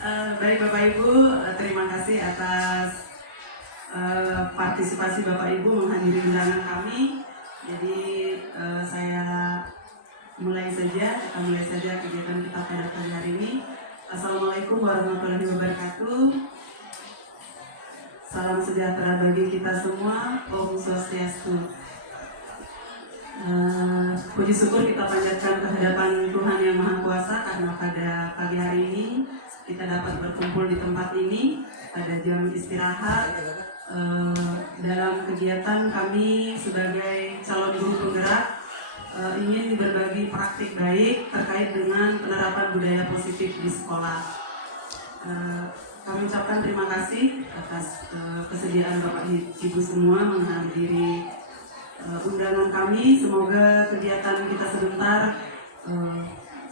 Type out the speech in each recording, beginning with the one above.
Baik Bapak Ibu, terima kasih atas partisipasi Bapak Ibu menghadiri undangan kami. Jadi saya mulai saja kegiatan kita pada pagi hari ini. Assalamualaikum warahmatullahi wabarakatuh. Salam sejahtera bagi kita semua. Om Swastiastu. Puji syukur kita panjatkan kehadapan Tuhan Yang Maha Kuasa karena pada pagi hari ini kita dapat berkumpul di tempat ini pada jam istirahat dalam kegiatan kami sebagai calon guru penggerak ingin berbagi praktik baik terkait dengan penerapan budaya positif di sekolah. Kami ucapkan terima kasih atas kesediaan Bapak Ibu semua menghadiri undangan kami. Semoga kegiatan kita sebentar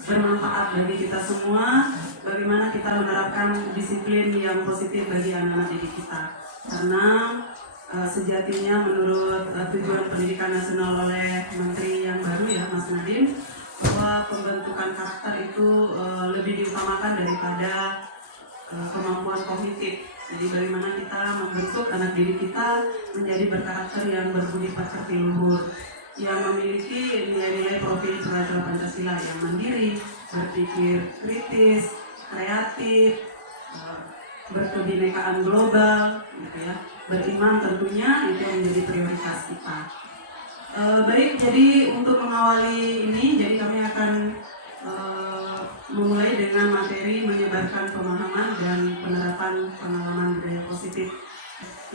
bermanfaat bagi kita semua. Bagaimana kita menerapkan disiplin yang positif bagi anak-anak didik kita. Karena sejatinya menurut tujuan pendidikan nasional oleh Menteri yang baru ya Mas Nadiem, bahwa pembentukan karakter itu lebih diutamakan daripada kemampuan kognitif. Jadi bagaimana kita membentuk anak didik kita menjadi berkarakter yang berbudi pekerti luhur, yang memiliki nilai-nilai profil pelajar Pancasila yang mandiri, berpikir kritis, kreatif, berkebinekaan global, gitu ya. Beriman tentunya itu menjadi prioritas kita. Baik, jadi untuk mengawali ini, jadi kami akan memulai dengan materi menyebarkan pemahaman dan penerapan pengalaman budaya positif.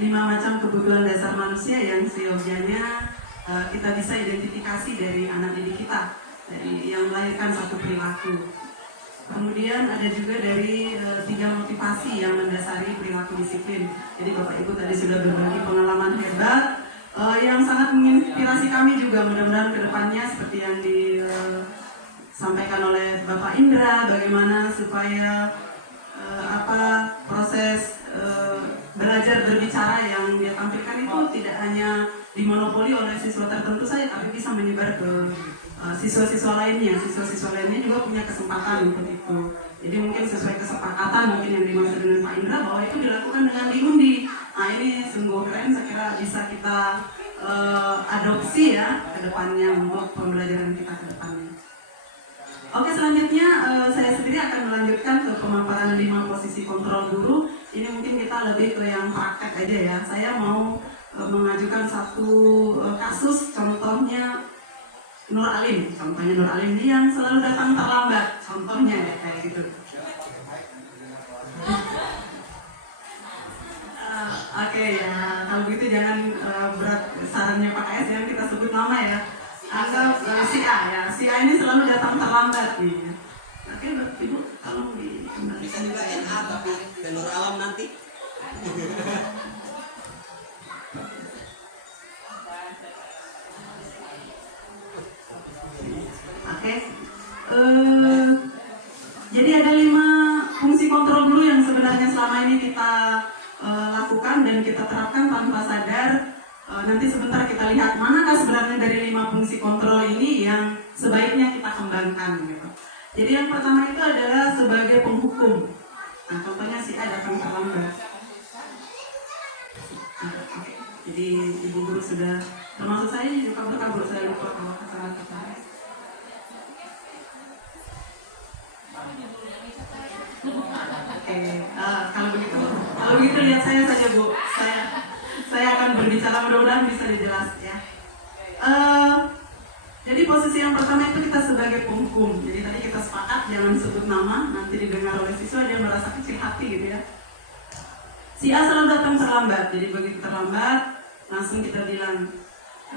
5 macam kebutuhan dasar manusia yang seyogyanya kita bisa identifikasi dari anak didik kita, dari yang melahirkan satu perilaku. Kemudian ada juga dari 3 motivasi yang mendasari perilaku disiplin. Jadi Bapak Ibu tadi sudah berbagi pengalaman hebat yang sangat menginspirasi kami juga. Mudah-mudahan kedepannya seperti yang disampaikan oleh Bapak Indra, bagaimana supaya proses belajar berbicara yang dia tampilkan itu tidak hanya dimonopoli oleh siswa tertentu saja, tapi bisa menyebar ke siswa-siswa lainnya. Siswa-siswa lainnya juga punya kesempatan untuk itu. Jadi mungkin sesuai kesepakatan mungkin yang dimaksud dengan Pak Indra bahwa itu dilakukan dengan diundi. Nah ini sungguh keren, saya kira bisa kita adopsi ya ke depannya untuk pembelajaran kita ke depannya. Oke, selanjutnya saya sendiri akan melanjutkan ke pemaparan 5 posisi kontrol guru. Ini mungkin kita lebih ke yang praktek aja ya. Saya mau mengajukan satu kasus, contohnya Nur Alim. Contohnya Nur Alim ini yang selalu datang terlambat. Contohnya ya kayak gitu. Oke ya, kalau gitu jangan berat sarannya Pak KS, jangan kita sebut nama ya. Anggap si A ya, si A ini selalu datang terlambat nih. Oke, Ibu, tolong dikembalikan juga ya. Tapi Nur Alam nanti. Oke. Jadi ada 5 fungsi kontrol guru yang sebenarnya selama ini kita lakukan dan kita terapkan tanpa sadar. Nanti sebentar kita lihat manakah sebenarnya dari 5 fungsi kontrol ini yang sebaiknya kita kembangkan gitu. Jadi yang pertama itu adalah sebagai penghukum. Nah, contohnya si A datang terlambat. Jadi ibu guru sudah, termasuk saya juga kabur, saya lupa kalau kata-kata. Oke, kalau begitu lihat saya saja Bu. Saya akan berbicara, mudah-mudahan bisa dijelas ya. Jadi posisi yang pertama itu kita sebagai penghukum. Jadi tadi kita sepakat jangan sebut nama, nanti didengar oleh siswa dia merasa kecil hati gitu ya. Si A selalu datang terlambat, jadi begitu terlambat langsung kita bilang,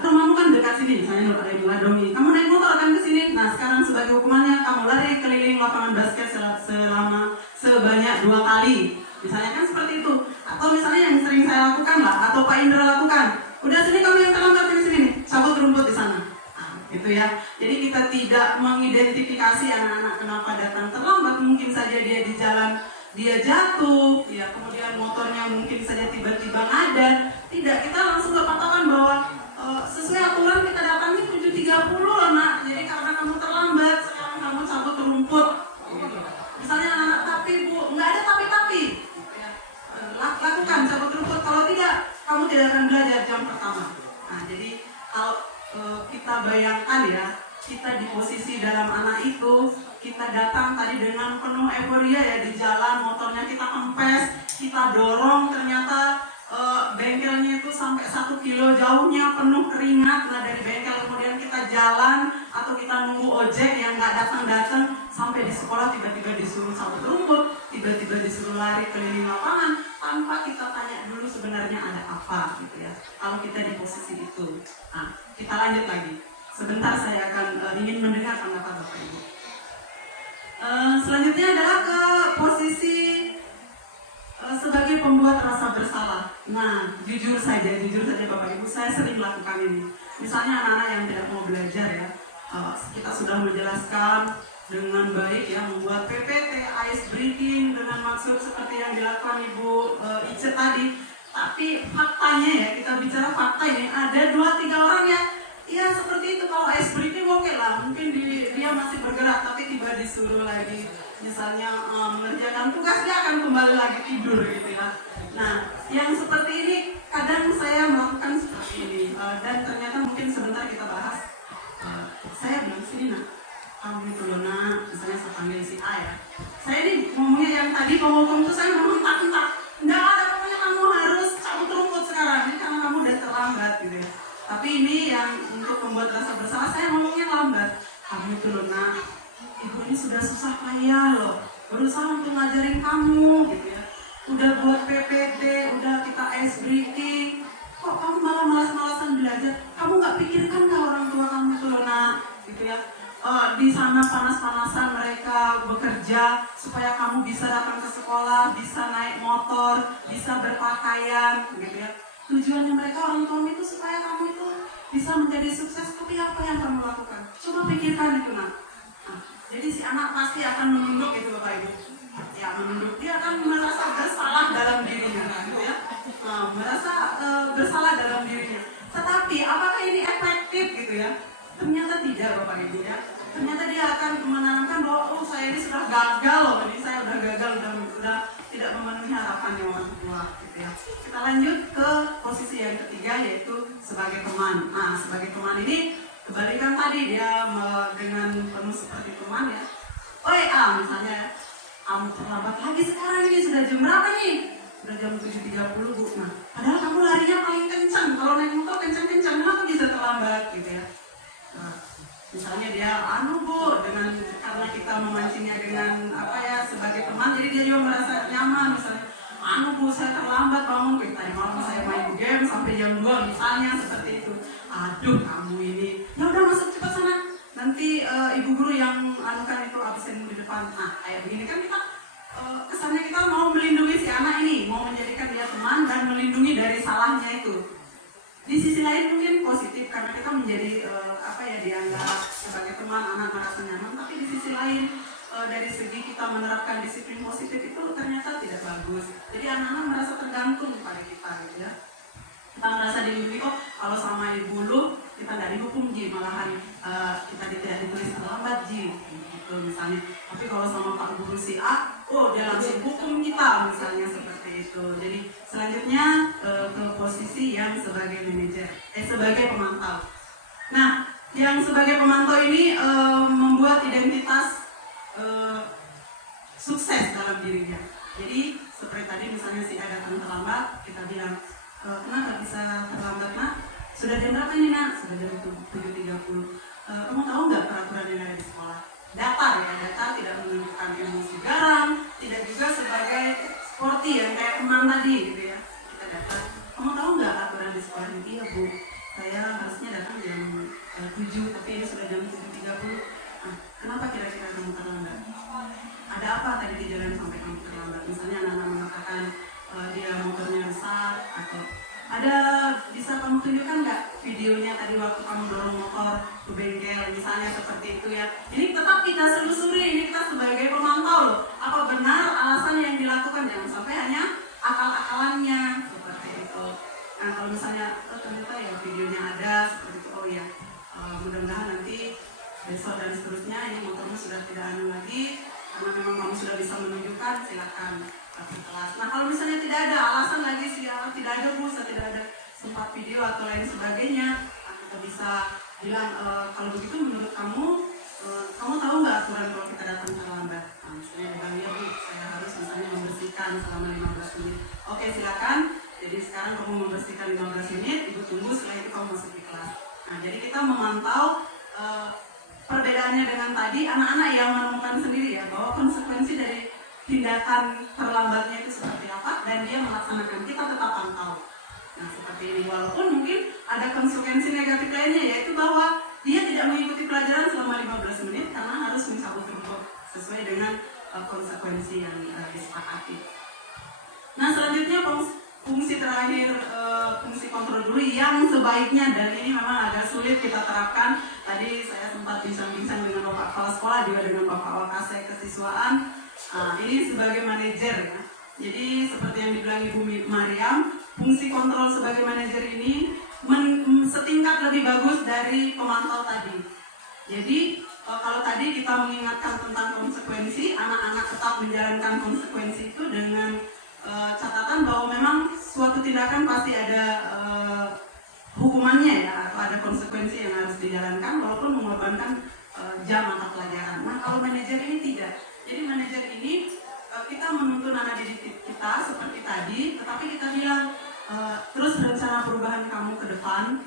rumahmu kan dekat sini, misalnya Nur Alim Ladomi, kamu naik motor akan ke sini. Nah sekarang sebagai hukumannya kamu lari keliling lapangan basket selama sebanyak 2 kali. Misalnya kan seperti itu. Atau misalnya yang sering saya lakukan lah, atau Pak Indra lakukan, udah sini kamu yang terlambat sini, cabut rumput di sana. Gitu ya. Jadi kita tidak mengidentifikasi anak-anak kenapa datang terlambat. Mungkin saja dia di jalan dia jatuh, ya kemudian motornya mungkin saja tiba-tiba ngadat. Tidak, kita langsung kepatokan bahwa sesuai aturan kita datangnya 7.30 loh nak. Jadi karena kamu terlambat, sekarang kamu cabut rumput. Misalnya anak-anak tapi Bu, nggak ada kita bayangkan ya, kita di posisi dalam anak itu, kita datang tadi dengan penuh euforia ya di jalan, motornya kita kempes, kita dorong, ternyata bengkelnya itu sampai 1 kilo jauhnya penuh keringat. Nah dari bengkel kemudian kita jalan atau kita nunggu ojek yang nggak datang-datang, sampai di sekolah tiba-tiba disuruh sabut rumput, tiba-tiba disuruh lari keliling lapangan tanpa kita tanya dulu sebenarnya ada apa gitu ya. Kalau kita di posisi itu, nah kita lanjut lagi. Sebentar saya akan ingin mendengar pendapat Bapak Ibu. Selanjutnya adalah ke posisi sebagai pembuat rasa bersalah. Nah, jujur saja Bapak Ibu, saya sering melakukan ini. Misalnya anak-anak yang tidak mau belajar ya, kita sudah menjelaskan dengan baik ya, membuat PPT, ice breaking dengan maksud seperti yang dilakukan Ibu Ice tadi. Tapi faktanya ya, kita bicara fakta ini, ada 2-3 orang ya seperti itu. Kalau ice breaking oke lah, mungkin dia masih bergerak, tapi tiba disuruh lagi misalnya mengerjakan tugas, dia akan kembali lagi tidur gitu ya. Nah, yang seperti ini kadang saya melakukan seperti ini, dan ternyata mungkin sebentar kita bahas. Saya bilang sini nak, kamu itu loh nak, misalnya saya panggil si A ya. Saya ini ngomongnya yang tadi penghukum itu saya ngomong tak, nggak ada, pokoknya kamu harus cabut rumput sekarang, ini karena kamu udah terlambat gitu ya. Tapi ini yang untuk membuat rasa bersalah, saya ngomongnya lambat. Kamu itu loh nak, ibu ini sudah susah payah loh, berusaha untuk ngajarin kamu gitu ya. Udah buat PPT, udah kita ice breaking, kok kamu malah malas-malasan belajar? Kamu nggak pikirkan nggak orang tua kamu itu loh nak, gitu ya. Di sana panas-panasan mereka bekerja supaya kamu bisa datang ke sekolah, bisa naik motor, bisa berpakaian, gitu ya. Tujuannya mereka orang tua itu supaya kamu itu bisa menjadi sukses, tapi apa yang kamu lakukan? Coba pikirkan itu nak. Nah, jadi si anak pasti akan menunduk itu Bapak Ibu. Ya menunduk, dia akan merasa bersalah dalam dirinya, gitu ya. Merasa bersalah dalam dirinya. Tetapi apakah ini efektif gitu ya? Ternyata tidak Bapak Ibu ya. Ternyata dia akan menanamkan bahwa oh saya ini sudah gagal loh, ini saya udah gagal, udah tidak memenuhi harapannya orang tua gitu ya. Kita lanjut ke posisi yang ketiga, yaitu sebagai teman. Nah sebagai teman ini kebalikan tadi, dia dengan penuh seperti teman ya. Oi misalnya, kamu terlambat lagi sekarang, ini sudah jam berapa nih? Sudah jam 7.30 Bu. Nah padahal kamu larinya paling kencang, kalau naik motor kencang-kencang, kenapa bisa terlambat gitu ya. Nah, misalnya dia Bu, karena kita memancingnya dengan apa ya sebagai teman, jadi dia juga merasa nyaman. Misalnya Bu, saya terlambat bangun, tadi malam saya main game sampai jam 2 misalnya, seperti itu. Aduh kamu ini, ya udah masuk cepat sana, nanti ibu guru yang anukan itu absenmu di depan. Nah kayak begini kan kita kesannya kita mau melindungi si anak ini, mau menjadikan dia teman dan melindungi dari salahnya itu. Di sisi lain mungkin positif karena kita menjadi dianggap sebagai teman, anak merasa nyaman. Tapi di sisi lain dari segi kita menerapkan disiplin positif itu ternyata tidak bagus. Jadi anak-anak merasa tergantung pada kita gitu ya. Kita merasa dilindungi, oh kalau sama ibu lu kita nggak dihukum Ji, malahan kita tidak ditulis terlambat Ji gitu misalnya. Tapi kalau sama Pak Guru si A, oh dia langsung hukum kita misalnya, seperti itu. Jadi selanjutnya ke posisi yang sebagai manajer, sebagai pemantau. Nah yang sebagai pemantau ini membuat identitas sukses dalam dirinya. Jadi seperti tadi misalnya si A datang terlambat, kita bilang kenapa bisa terlambat nak? Sudah jam berapa ini nak? Sudah jam 7.30. Kamu tahu nggak peraturan yang ada di sekolah? Datar ya, datar tidak menunjukkan emosi garang, tidak juga sebagai sporty yang kayak teman tadi gitu ya. Kita datar. Kamu tahu nggak aturan di sekolah ini? Iya Bu, saya harusnya datang jam 7, tapi ini sudah jam 7.30. Nah, kenapa kira-kira kamu terlambat? Ada apa tadi di jalan sampai kamu terlambat? Misalnya anak-anak mengatakan dia motornya rusak, atau ada, bisa kamu tunjukkan nggak videonya tadi waktu kamu dorong motor ke bengkel misalnya, seperti itu ya. Ini tetap kita selusuri, ini kita sebagai pemantau loh, apa benar alasan yang dilakukan, jangan sampai hanya akal-akalannya seperti itu. Nah kalau misalnya ternyata ya videonya ada seperti itu, oh ya mudah-mudahan nanti besok dan seterusnya ini motornya sudah tidak anu lagi, karena memang kamu sudah bisa menunjukkan, silakan ke kelas. Nah kalau misalnya tidak ada alasan lagi, tidak ada Bu, tidak ada sempat video atau lain sebagainya, kita bisa bilang kalau begitu menurut kamu, kamu tahu nggak aturan kalau kita datang terlambat? Nah, misalnya bilang ya Bu, saya harus misalnya membersihkan selama 15 menit. Oke silakan. Jadi sekarang kamu membersihkan 15 menit, Ibu tunggu, setelah itu kamu masuk di kelas. Nah jadi kita memantau perbedaannya dengan tadi, anak-anak yang menemukan sendiri ya bahwa konsekuensi dari tindakan terlambatnya itu seperti apa dan dia melaksanakan, kita tetap pantau. Nah seperti ini, walaupun mungkin ada konsekuensi negatif lainnya, yaitu bahwa dia tidak mengikuti pelajaran selama 15 menit karena harus mencabut rumput sesuai dengan konsekuensi yang disepakati. Nah selanjutnya fungsi terakhir, fungsi kontrol dulu yang sebaiknya, dan ini memang agak sulit kita terapkan. Tadi saya sempat bincang-bincang dengan Bapak Kepala Sekolah, juga dengan Bapak Wakasek Kesiswaan. Ini sebagai manajer ya. Jadi seperti yang dibilang Ibu Mariam, fungsi kontrol sebagai manajer ini setingkat lebih bagus dari pemantau tadi. Jadi kalau tadi kita mengingatkan tentang konsekuensi, anak-anak tetap menjalankan konsekuensi itu dengan catatan bahwa memang suatu tindakan pasti ada hukumannya ya, atau ada konsekuensi yang harus dijalankan walaupun mengorbankan jam mata pelajaran. Nah kalau manajer ini tidak. Jadi manajer ini kita menuntun anak didik kita seperti tadi, tetapi kita bilang terus rencana perubahan kamu ke depan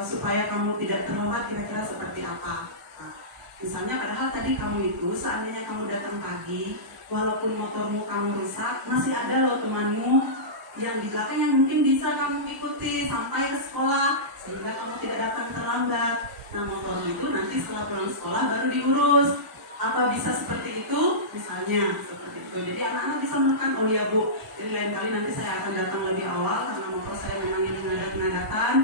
supaya kamu tidak terlambat kira-kira seperti apa. Nah, misalnya padahal tadi kamu itu seandainya kamu datang pagi, walaupun motormu kamu rusak, masih ada loh temanmu yang di belakang yang mungkin bisa kamu ikuti sampai ke sekolah sehingga kamu tidak datang terlambat. Nah motormu itu nanti setelah pulang sekolah baru diurus. Apa bisa seperti itu? Misalnya seperti itu. Jadi anak-anak bisa menekan, oh ya Bu, jadi lain kali nanti saya akan datang lebih awal karena motor saya memang ini ngadat-ngadatan.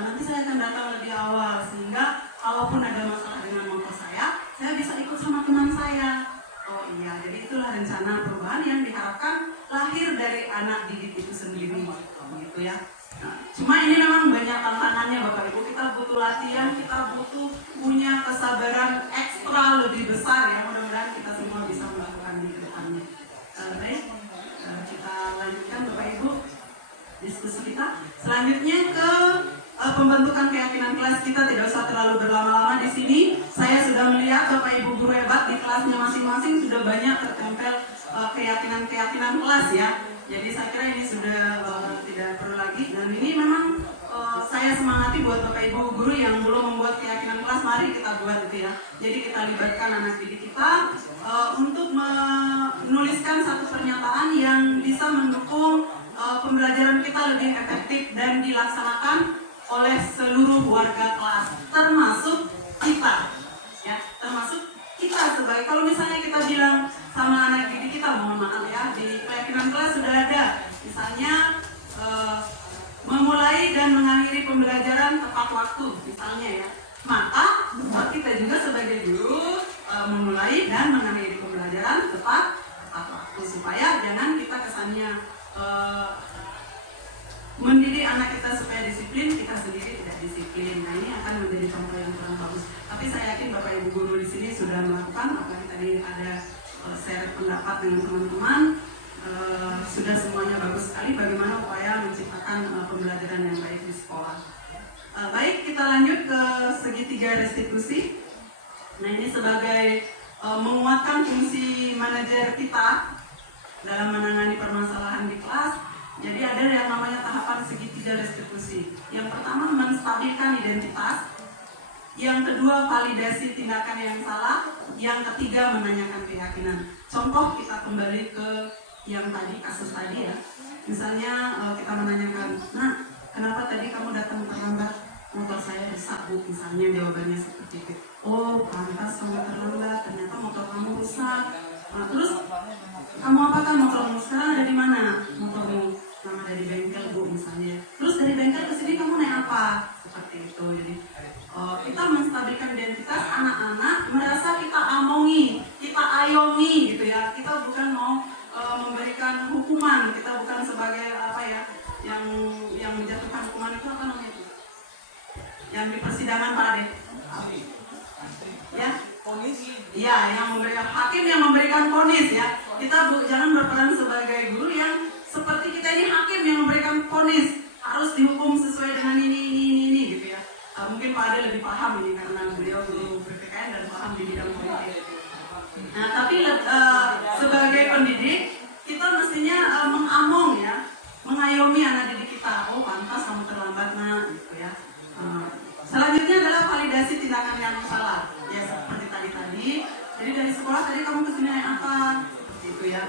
Nanti saya akan datang lebih awal sehingga kalaupun ada masalah dengan motor saya bisa ikut sama teman saya. Oh iya, jadi itulah rencana perubahan yang diharapkan lahir dari anak didik itu sendiri, gitu ya. Nah, cuma ini memang banyak tantangannya Bapak Ibu, kita butuh latihan, kita butuh punya kesabaran ekstra lebih besar ya, mudah-mudahan kita semua bisa melakukan di depannya. Baik, kita lanjutkan Bapak Ibu diskusi kita. Selanjutnya ke pembentukan keyakinan kelas, kita tidak usah terlalu berlama-lama di sini. Saya sudah melihat Bapak Ibu guru hebat di kelasnya masing-masing sudah banyak tertempel keyakinan-keyakinan kelas ya. Jadi saya kira ini sudah tidak perlu lagi, dan ini memang saya semangati buat Bapak Ibu guru yang belum membuat keyakinan kelas, mari kita buat itu ya. Jadi kita libatkan anak didik kita untuk menuliskan satu pernyataan yang bisa mendukung pembelajaran kita lebih efektif dan dilaksanakan oleh seluruh warga kelas, termasuk kita ya, termasuk kita sebagai, kalau misalnya kita bilang sama anak didik kita, mohon maaf ya, di keyakinan kelas sudah ada misalnya memulai dan mengakhiri pembelajaran tepat waktu misalnya ya, maka kita juga sebagai guru memulai dan mengakhiri pembelajaran tepat waktu, supaya jangan kita kesannya mendidik anak kita supaya disiplin, kita sendiri tidak disiplin. Nah ini akan menjadi contoh yang kurang bagus. Tapi saya yakin Bapak Ibu guru di sini sudah melakukan, apalagi tadi ada share pendapat dengan teman-teman, sudah semuanya bagus sekali bagaimana upaya menciptakan pembelajaran yang baik di sekolah. Baik, kita lanjut ke segitiga restitusi. Nah ini sebagai menguatkan fungsi manajer kita dalam menangani permasalahan di kelas. Jadi ada yang namanya tahapan segitiga restitusi. Yang pertama menstabilkan identitas, yang kedua validasi tindakan yang salah, yang ketiga menanyakan keyakinan. Contoh kita kembali ke yang tadi, kasus tadi ya. Misalnya kita menanyakan, nah kenapa tadi kamu datang terlambat? Motor saya rusak Bu, misalnya jawabannya seperti itu. Oh pantas kamu terlambat, ternyata motor kamu rusak. Nah, terus kamu apakah motormu sekarang ada di mana? Motormu nama dari bengkel Bu misalnya. Terus dari bengkel ke sini kamu naik apa? Seperti itu. Jadi kita menstabilkan identitas anak-anak, merasa kita amongi, kita ayomi gitu ya. Kita bukan mau memberikan hukuman, kita bukan sebagai apa ya, yang menjatuhkan hukuman itu apa namanya itu? Yang di persidangan Pak Ade. Ya, ya, yang memberikan hakim yang memberikan vonis ya. Kita jangan berperan sebagai guru yang seperti kita ini hakim yang memberikan vonis harus dihukum sesuai dengan ini gitu ya. Mungkin Pak Ade lebih paham pendidik, kita mestinya mengamong ya, mengayomi anak didik kita. Oh pantas kamu terlambat nak, gitu ya. Selanjutnya adalah validasi tindakan yang salah. Ya seperti tadi. Jadi dari sekolah tadi kamu kesini naik apa? Seperti itu ya.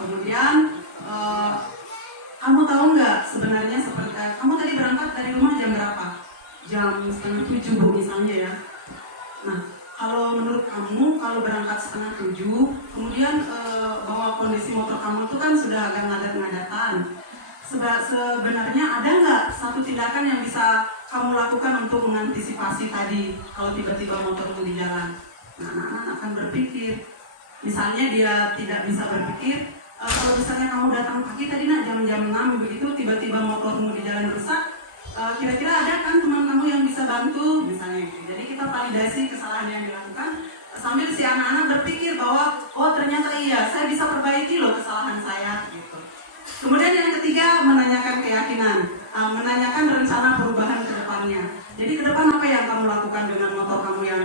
Kemudian kamu tahu nggak sebenarnya seperti kamu tadi berangkat dari rumah jam berapa? Jam 6:30 Bu misalnya ya. Nah kalau menurut kamu kalau berangkat 6:30 kemudian bahwa kondisi motor kamu itu kan sudah agak ngadat-ngadatan. Sebenarnya ada nggak satu tindakan yang bisa kamu lakukan untuk mengantisipasi tadi kalau tiba-tiba motormu di jalan? Nah, anak-anak akan berpikir. Misalnya dia tidak bisa berpikir, kalau misalnya kamu datang pagi tadi nak jam 6 begitu tiba-tiba motormu di jalan rusak, kira-kira ada kan teman kamu yang bisa bantu misalnya gitu. Jadi kita validasi kesalahan yang dilakukan sambil si anak-anak berpikir bahwa oh ternyata iya saya bisa perbaiki loh kesalahan saya gitu. Kemudian yang ketiga menanyakan keyakinan, menanyakan rencana perubahan ke depannya. Jadi ke depan apa yang kamu lakukan dengan motor kamu yang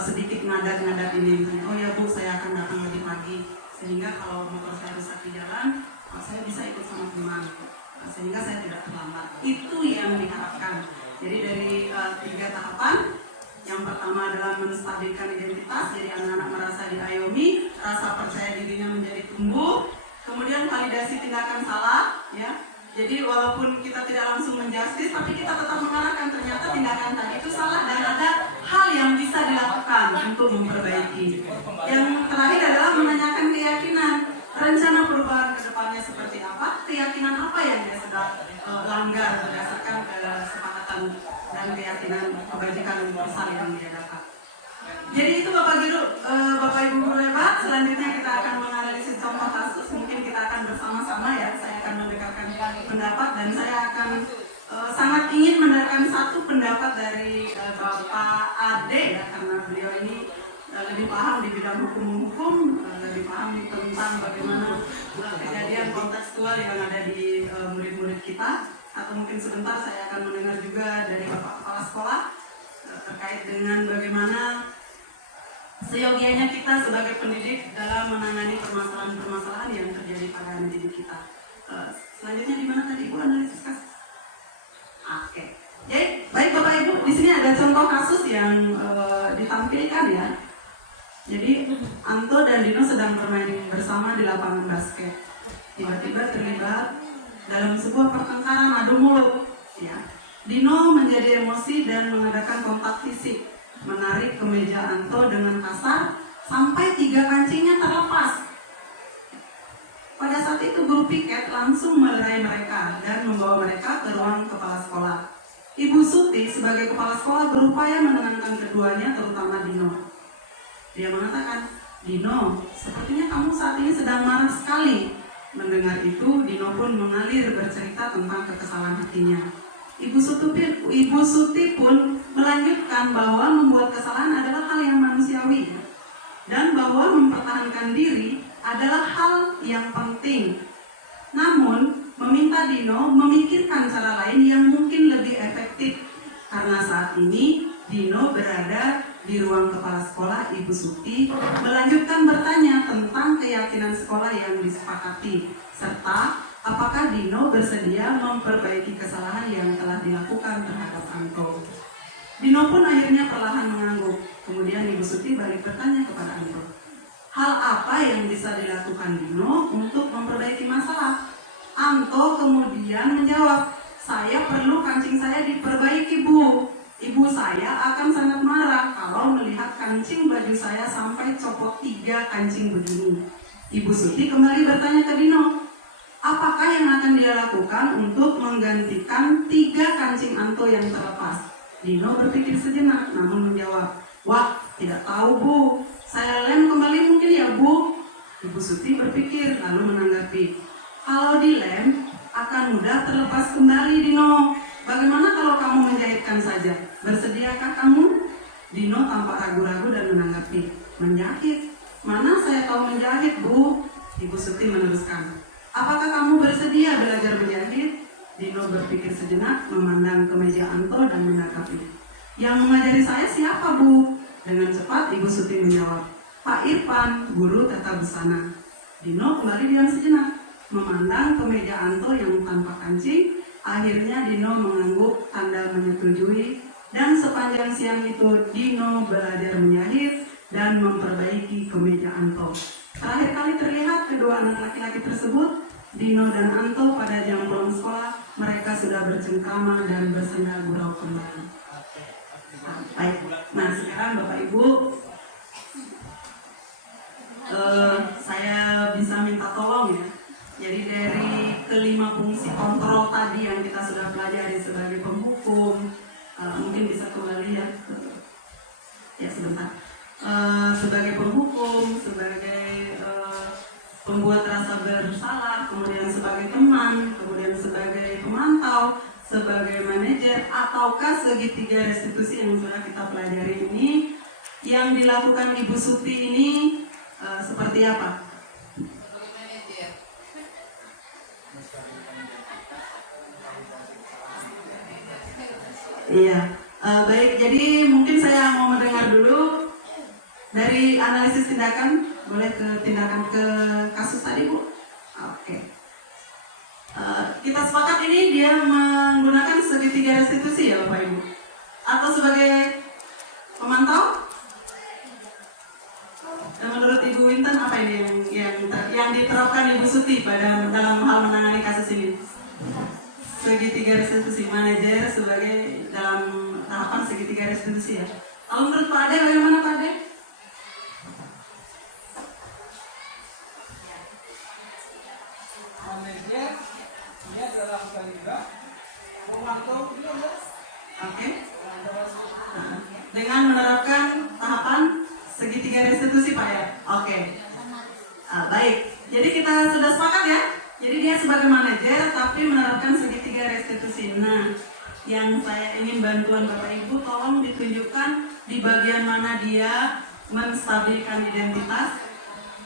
sedikit ngadat-ngadat ini? Misalnya, oh ya Bu saya akan datang lebih pagi sehingga kalau motor saya rusak di jalan saya bisa ikut sama teman sehingga saya tidak terlambat. Itu yang diharapkan. Jadi dari 3 tahapan. Yang pertama adalah menstabilkan identitas, jadi anak-anak merasa diayomi, rasa percaya dirinya menjadi tumbuh. Kemudian validasi tindakan salah, ya. Jadi walaupun kita tidak langsung menjustis, tapi kita tetap mengarahkan ternyata tindakan tadi itu salah dan ada hal yang bisa dilakukan untuk memperbaiki. Yang terakhir adalah menanyakan keyakinan, rencana perubahan ke depannya seperti apa, keyakinan apa yang dia sedang langgar berdasarkan kesepakatan dan keyakinan kebajikan universal yang dia dapat. Jadi itu Bapak Ibu guru hebat. Selanjutnya kita akan menganalisis contoh kasus. Mungkin kita akan bersama-sama ya. Saya akan mendengarkan pendapat dan saya akan sangat ingin mendengarkan satu pendapat dari Bapak Ade ya, karena beliau ini lebih paham di bidang hukum, lebih paham tentang bagaimana kejadian kontekstual yang ada di murid-murid kita. Atau mungkin sebentar saya akan mendengar juga dari Bapak Kepala Sekolah terkait dengan bagaimana seyogianya kita sebagai pendidik dalam menangani permasalahan-permasalahan yang terjadi pada anak didik kita. Selanjutnya di mana tadi Ibu analisis kasus? Oke. Jadi baik Bapak Ibu, di sini ada contoh kasus yang ditampilkan ya. Jadi Anto dan Dino sedang bermain bersama di lapangan basket. Tiba-tiba terlibat dalam sebuah pertengkaran adu mulut. Ya. Dino menjadi emosi dan mengadakan kontak fisik, menarik kemeja Anto dengan kasar sampai 3 kancingnya terlepas. Pada saat itu guru piket langsung melerai mereka dan membawa mereka ke ruang kepala sekolah. Ibu Suti sebagai kepala sekolah berupaya menenangkan keduanya, terutama Dino. Dia mengatakan, Dino, sepertinya kamu saat ini sedang marah sekali. Mendengar itu, Dino pun mengalir bercerita tentang kekesalan hatinya. Ibu Suti pun melanjutkan bahwa membuat kesalahan adalah hal yang manusiawi dan bahwa mempertahankan diri adalah hal yang penting. Namun, meminta Dino memikirkan cara lain yang mungkin lebih efektif karena saat ini Dino berada di ruang kepala sekolah. Ibu Suti melanjutkan bertanya tentang keyakinan sekolah yang disepakati serta apakah Dino bersedia memperbaiki kesalahan yang telah dilakukan terhadap Anto. Dino pun akhirnya perlahan mengangguk. Kemudian Ibu Suti balik bertanya kepada Anto, hal apa yang bisa dilakukan Dino untuk memperbaiki masalah? Anto kemudian menjawab, saya perlu kancing saya diperbaiki Bu. Ibu saya akan sangat marah kalau melihat kancing baju saya sampai copot 3 kancing begini. Ibu Suti kembali bertanya ke Dino, apakah yang akan dia lakukan untuk menggantikan 3 kancing Anto yang terlepas? Dino berpikir sejenak namun menjawab, wah tidak tahu Bu, saya lem kembali mungkin ya Bu. Ibu Suti berpikir lalu menanggapi, kalau dilem akan mudah terlepas kembali Dino. Bagaimana kalau kamu menjahitkan saja? Bersediakah kamu? Dino tampak ragu-ragu dan menanggapi, menjahit? Mana saya tahu menjahit Bu. Ibu Suti meneruskan, apakah kamu bersedia belajar menjahit? Dino berpikir sejenak, memandang ke meja Anto dan menanggapi, yang mengajari saya siapa Bu? Dengan cepat Ibu Suti menjawab, Pak Irfan, guru tata busana. Dino kembali diam sejenak, memandang ke meja Anto yang tanpa kancing. Akhirnya Dino mengangguk tanda menyetujui, dan sepanjang siang itu Dino belajar menyahit dan memperbaiki kemeja Anto. Terakhir kali terlihat kedua anak laki-laki tersebut, Dino dan Anto, pada jam pulang sekolah. Mereka sudah bercengkrama dan bersenda gurau kembali. Baik, nah sekarang Bapak Ibu, saya bisa minta tolong ya. Jadi dari kelima fungsi kontrol tadi yang kita sudah pelajari sebagai penghukum, mungkin bisa kembali ya, ya sebentar. Sebagai penghukum, sebagai pembuat rasa bersalah, kemudian sebagai teman, kemudian sebagai pemantau, sebagai manajer, ataukah segitiga restitusi yang sudah kita pelajari ini, yang dilakukan Ibu Suti ini seperti apa? Sebagai manajer. Iya, baik. Jadi mungkin saya mau mendengar dulu dari analisis tindakan. Boleh ke tindakan ke kasus tadi, Bu? Oke. Kita sepakat ini dia menggunakan segitiga restitusi ya, Bapak Ibu? Atau sebagai pemantau? Dan menurut Ibu Winten apa ini yang diterapkan Ibu Suti dalam hal menangani kasus ini? Segitiga restitusi, manajer sebagai dalam tahapan segitiga restitusi ya. Kalau menurut Pak Ade, bagaimana Pak Ade? Manajer dia dalam kalimat memantau dia. Oke. Dengan menerapkan tahapan segitiga restitusi Pak ya. Oke. Baik. Jadi kita sudah sepakat ya. Jadi dia sebagai manajer tapi menerapkan segitiga restitusi. Nah, yang saya ingin bantuan Bapak Ibu tolong ditunjukkan di bagian mana dia menstabilkan identitas,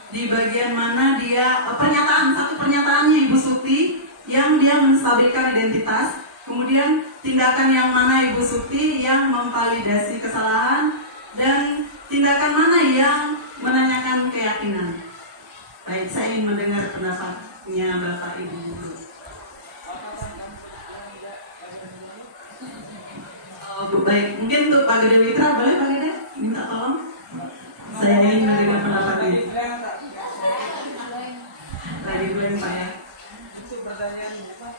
di bagian mana dia satu pernyataannya Ibu Suti yang dia menstabilkan identitas, kemudian tindakan yang mana Ibu Suti yang memvalidasi kesalahan, dan tindakan mana yang menanyakan keyakinan. Baik, saya ingin mendengar pendapatnya Bapak Ibu. Baik, mungkin untuk Pak Gede Mitra, boleh Pak Gede minta tolong? Saya ingin mendengar pendapatnya. Lagi blank Pak ya. Itu pertanyaan apa?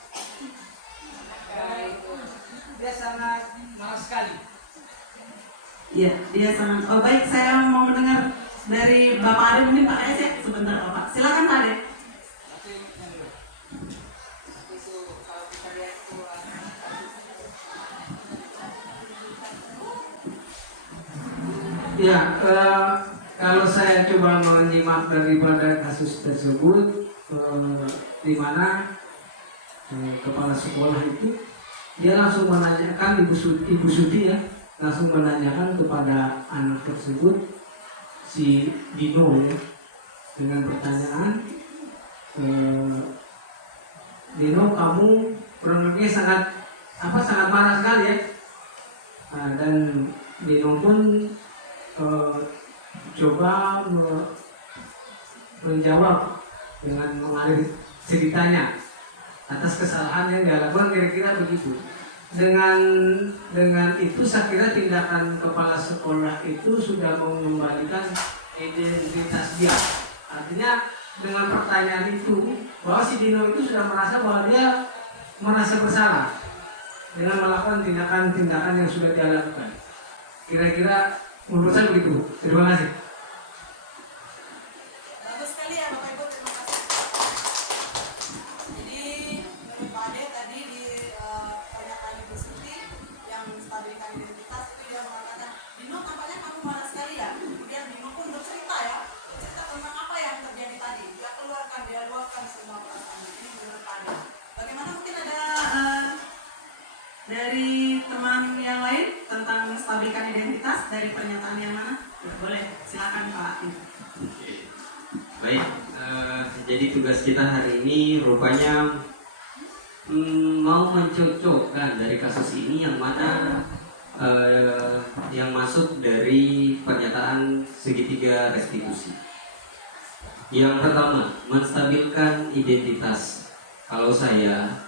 Dia sangat malas sekali. Iya, dia sangat. Oh baik, saya mau mendengar dari Bapak Ade, mungkin Pak Ade ya, sebentar Bapak. Silakan Pak Ade. Itu kalau kita lihat itu Ya, kalau saya coba menyimak daripada kasus tersebut, di mana kepala sekolah itu dia langsung menanyakan Ibu Suti ya, langsung menanyakan kepada anak tersebut si Dino ya, dengan pertanyaan, Dino, kamu kurang lebih sangat marah sekali ya. Dan Dino pun coba menjawab dengan mengalir ceritanya atas kesalahan yang dilakukan, kira-kira begitu. Dengan itu saya kira tindakan kepala sekolah itu sudah mengembalikan identitas dia. Artinya dengan pertanyaan itu bahwa si Dino itu sudah merasa bahwa dia merasa bersalah dengan melakukan tindakan-tindakan yang sudah dia lakukan. Kira-kira menurut saya begitu. Terima kasih. Bagus sekali ya Bapak Ibu, terima kasih. Jadi menurut Pak Ade tadi di pernyataan Ibu Suti yang menstabilkan identitas itu dia mengatakan, Dino tampaknya kamu marah sekali ya. Kemudian Dino pun bercerita tentang apa yang terjadi tadi. Dia keluarkan, dia luapkan semua perasaan. Ini menurut Pak Ade. Bagaimana, mungkin ada dari teman yang lain tentang menstabilkan identitas dari pernyataan yang mana? Ya, boleh, silakan Pak. Baik, jadi tugas kita hari ini rupanya mau mencocokkan dari kasus ini yang mana yang masuk dari pernyataan segitiga restitusi. Yang pertama, menstabilkan identitas. Kalau saya,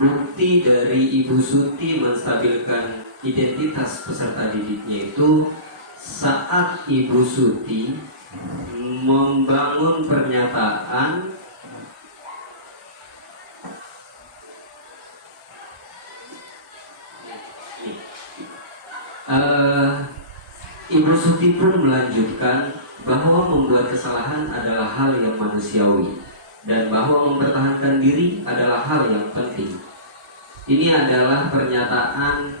bukti dari Ibu Suti menstabilkan identitas peserta didiknya itu saat Ibu Suti membangun pernyataan Ibu Suti pun melanjutkan bahwa membuat kesalahan adalah hal yang manusiawi dan bahwa mempertahankan diri adalah hal yang penting. Ini adalah pernyataan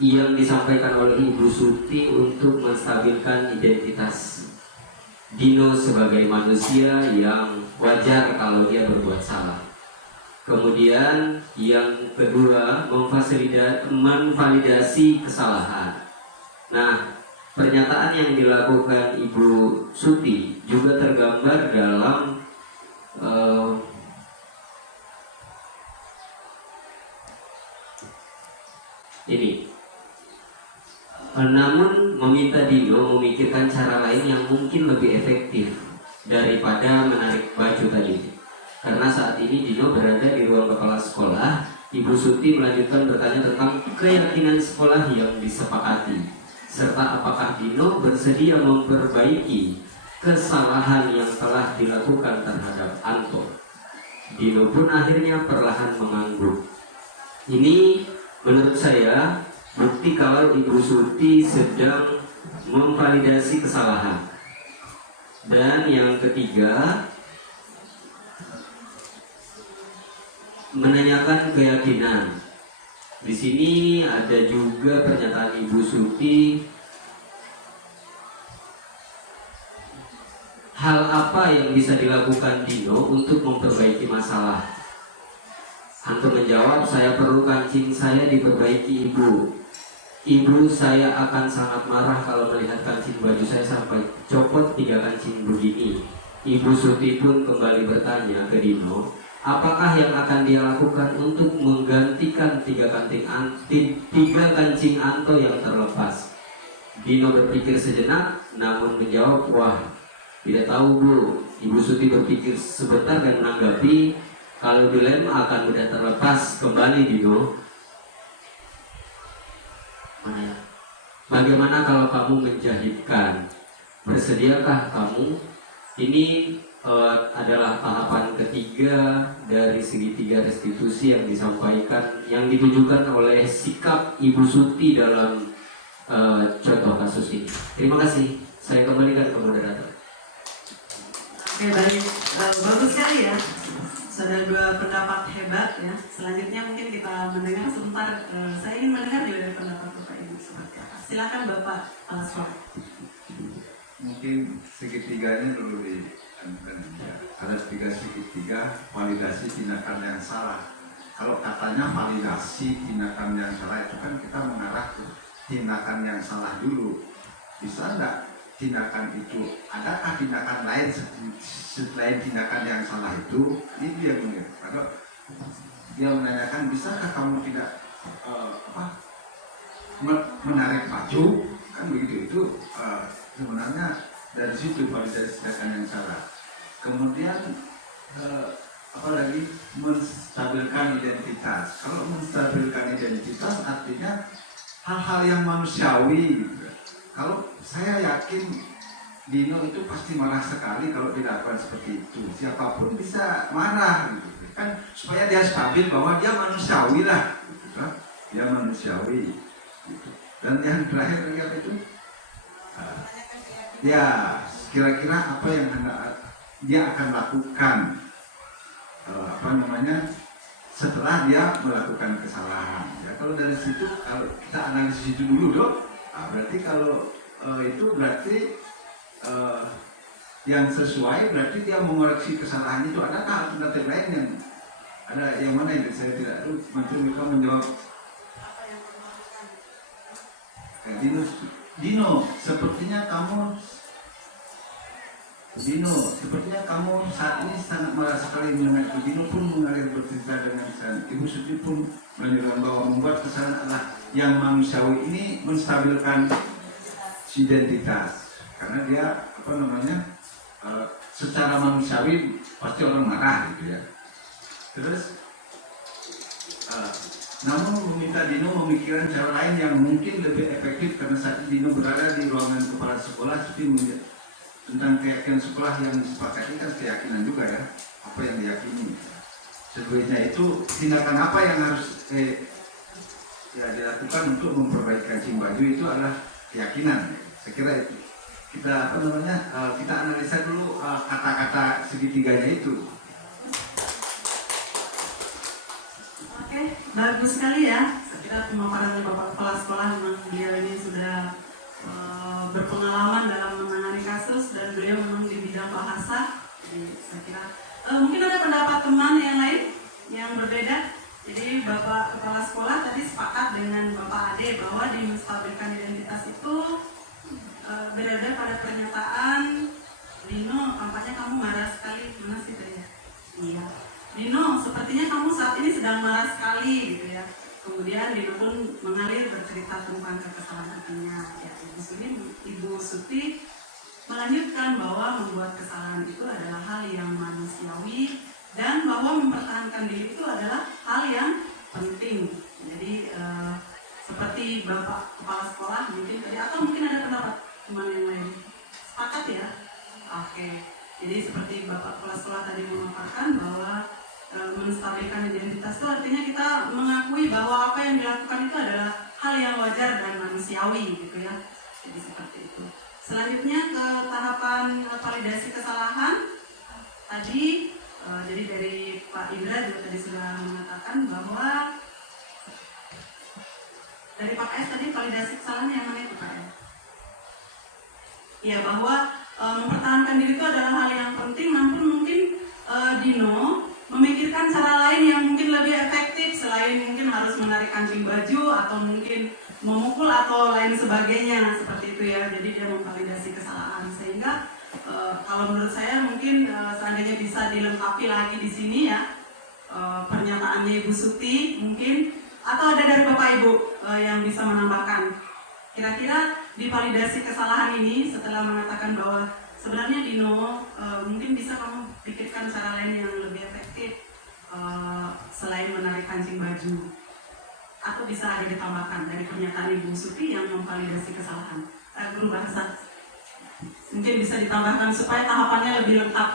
yang disampaikan oleh Ibu Suti untuk menstabilkan identitas Dino sebagai manusia yang wajar kalau dia berbuat salah. Kemudian yang kedua, memvalidasi kesalahan. Nah, pernyataan yang dilakukan Ibu Suti juga tergambar dalam ini. Namun meminta Dino memikirkan cara lain yang mungkin lebih efektif daripada menarik baju tadi. Karena saat ini Dino berada di ruang kepala sekolah, Ibu Suti melanjutkan bertanya tentang keyakinan sekolah yang disepakati, serta apakah Dino bersedia memperbaiki kesalahan yang telah dilakukan terhadap Anto. Dino pun akhirnya perlahan mengangguk. Ini menurut saya bukti kalau Ibu Suti sedang memvalidasi kesalahan. Dan yang ketiga, menanyakan keyakinan. Di sini ada juga pernyataan Ibu Suti, hal apa yang bisa dilakukan Dino untuk memperbaiki masalah? Anto menjawab, saya perlu kancing saya diperbaiki Ibu. Ibu, saya akan sangat marah kalau melihat kancing baju saya sampai copot 3 kancing begini. Ibu Suti pun kembali bertanya ke Dino, apakah yang akan dia lakukan untuk menggantikan 3 kancing Anto yang terlepas? Dino berpikir sejenak, namun menjawab, wah, tidak tahu Bu. Ibu Suti berpikir sebentar dan menanggapi, kalau dilem akan mudah terlepas kembali Dino. Bagaimana kalau kamu menjahitkan? Bersediakah kamu? Ini adalah tahapan ketiga dari segitiga restitusi yang disampaikan, yang ditujukan oleh sikap Ibu Suti dalam contoh kasus ini. Terima kasih. Saya kembalikan ke moderator. Oke, baik. Bagus sekali ya. Sudah 2 pendapat hebat ya. Selanjutnya mungkin kita mendengar sebentar. Saya ingin mendengar juga dari pendapat Bapak Ibu seperti apa. Silakan Bapak Alaswar. Mungkin segitiganya perlu dianukan ya. Ada 3 segitiga validasi tindakan yang salah. Kalau katanya validasi tindakan yang salah itu kan kita mengarah ke tindakan yang salah dulu. Bisa enggak tindakan itu, adakah tindakan lain selain tindakan yang salah itu? Ini dia mungkin. Kalau dia menanyakan, bisakah kamu tidak menarik baju? Kan begitu, itu sebenarnya dari situ validasi tindakan yang salah. Kemudian apalagi menstabilkan identitas. Kalau menstabilkan identitas artinya hal-hal yang manusiawi gitu. Kalau saya yakin Dino itu pasti marah sekali kalau dilakukan seperti itu. Siapapun bisa marah gitu. Kan supaya dia stabil bahwa dia manusiawi lah gitu, kan? Dia manusiawi gitu. Dan yang terakhir apa itu? Ya, kira-kira apa yang dia akan lakukan setelah dia melakukan kesalahan. Ya, kalau dari situ, kalau kita analisis itu dulu dok, berarti kalau itu berarti yang sesuai, berarti dia mengoreksi kesalahan itu. Adakah alternatif lain yang ada yang mana yang saya tidak tahu? Menteri mereka menjawab, Dino, sepertinya kamu saat ini sangat marah sekali mengenai. Dino pun mengalir bercerita dengan saya. Ibu Suti pun menjelaskan bahwa membuat kesalahan adalah yang manusiawi. Ini menstabilkan identitas. karena dia secara manusiawi pasti orang marah gitu ya. Terus namun meminta Dino memikirkan cara lain yang mungkin lebih efektif, karena saat Dino berada di ruangan kepala sekolah seperti tentang keyakinan sekolah yang disepakati kan keyakinan juga ya, apa yang diyakini. Sebenarnya itu tindakan apa yang harus dilakukan untuk memperbaiki kancing baju itu adalah keyakinan. Saya kira itu kita kita analisa dulu kata-kata segitiganya itu. Oke, bagus sekali ya. Saya kira pemaparan Bapak Kepala Sekolah memang beliau ini sudah berpengalaman dalam menangani kasus dan beliau memang di bidang bahasa. Jadi saya kira mungkin ada pendapat teman yang lain yang berbeda. Jadi Bapak Kepala Sekolah tadi sepakat dengan Bapak Ade bahwa di menstabilkan identitas itu berada pada pernyataan Dino, tampaknya kamu marah sekali. Mana sih tadi ya? Iya. Dino, sepertinya kamu saat ini sedang marah sekali gitu ya. Kemudian Dino pun mengalir bercerita tentang kekesalan hatinya. Ya, Ibu Suti melanjutkan bahwa membuat kesalahan itu adalah hal yang manusiawi dan bahwa mempertahankan diri itu adalah hal yang penting. Jadi seperti Bapak Kepala Sekolah mungkin tadi, atau mungkin ada pendapat teman yang lain. Sepakat ya? Oke. Jadi seperti Bapak Kepala Sekolah tadi mengatakan bahwa menstabilkan identitas itu artinya kita mengakui bahwa apa yang dilakukan itu adalah hal yang wajar dan manusiawi gitu ya. Jadi seperti itu. Selanjutnya ke tahapan validasi kesalahan. Tadi jadi dari Pak Indra juga tadi sudah mengatakan bahwa dari Pak S tadi validasi kesalahan yang mana itu Pak S? Ya, bahwa mempertahankan diri itu adalah hal yang penting, namun mungkin Dino memikirkan cara lain yang mungkin lebih efektif selain mungkin harus menarik kancing baju atau mungkin memukul atau lain sebagainya seperti itu ya. Jadi dia memvalidasi kesalahan sehingga kalau menurut saya mungkin seandainya bisa dilengkapi lagi di sini ya pernyataannya Ibu Suti mungkin, atau ada dari Bapak Ibu yang bisa menambahkan. Kira-kira di validasi kesalahan ini setelah mengatakan bahwa sebenarnya Dino mungkin bisa kamu pikirkan cara lain yang lebih efektif selain menarik kancing baju, atau bisa ada ditambahkan dari pernyataan Ibu Suti yang memvalidasi kesalahan. Guru bahasa mungkin bisa ditambahkan supaya tahapannya lebih lengkap.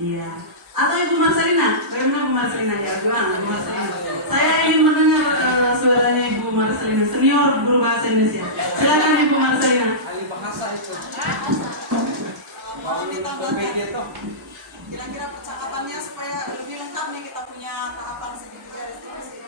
Iya. Atau Ibu Marcelina, bagaimana Bu Marcelina ya? Gimana Bu Marcelina? Saya ingin mendengar suaranya Ibu Marcelina, senior guru bahasa Indonesia. Silakan Ibu Marcelina. Ahli bahasa itu. Mohon ditambahkan. Kira-kira percakapannya supaya lebih lengkap nih, kita punya tahapan segitiga restitusi.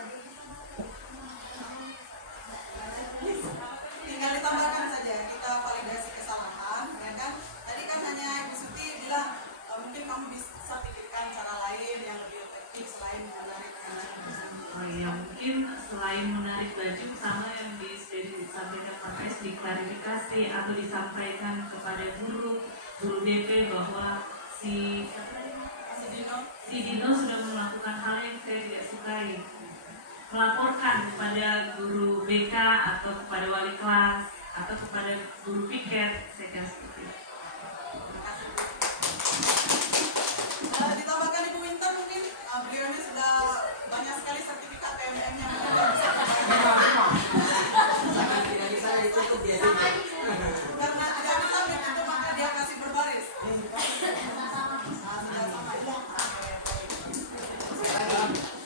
Tinggal ditambahkan saja, kita validasi kesalahan, ya kan? Tadi kan hanya Ibu Suti bilang mungkin kamu bisa pikirkan cara lain yang lebih efektif selain menarik baju. Oh iya, mungkin selain menarik baju sama yang disampaikan Pak S, diklarifikasi atau disampaikan kepada guru BP bahwa si Dino sudah melakukan hal yang saya tidak sukai, melaporkan kepada guru BK atau kepada wali kelas atau kepada guru piket, saya kira seperti itu. Ditambahkan Ibu Winter mungkin, beliau ini sudah banyak sekali sertifikat PMM-nya. Karena tidak bisa begitu maka dia kasih berbaris.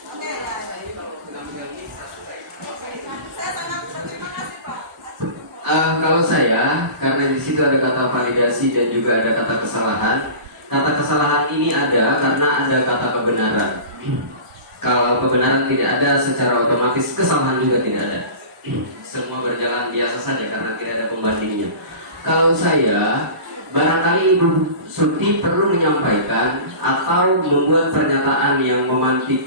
Oke, ya. Saya sangat berterima kasih Pak. Kalau saya, karena di situ ada kata validasi dan juga ada kata kesalahan. Kata kesalahan ini ada karena ada kata kebenaran. Kalau kebenaran tidak ada, secara otomatis kesalahan juga tidak ada. Semua berjalan biasa saja karena tidak ada pembandingnya. Kalau saya, barangkali Ibu Suti perlu menyampaikan atau membuat pernyataan yang memantik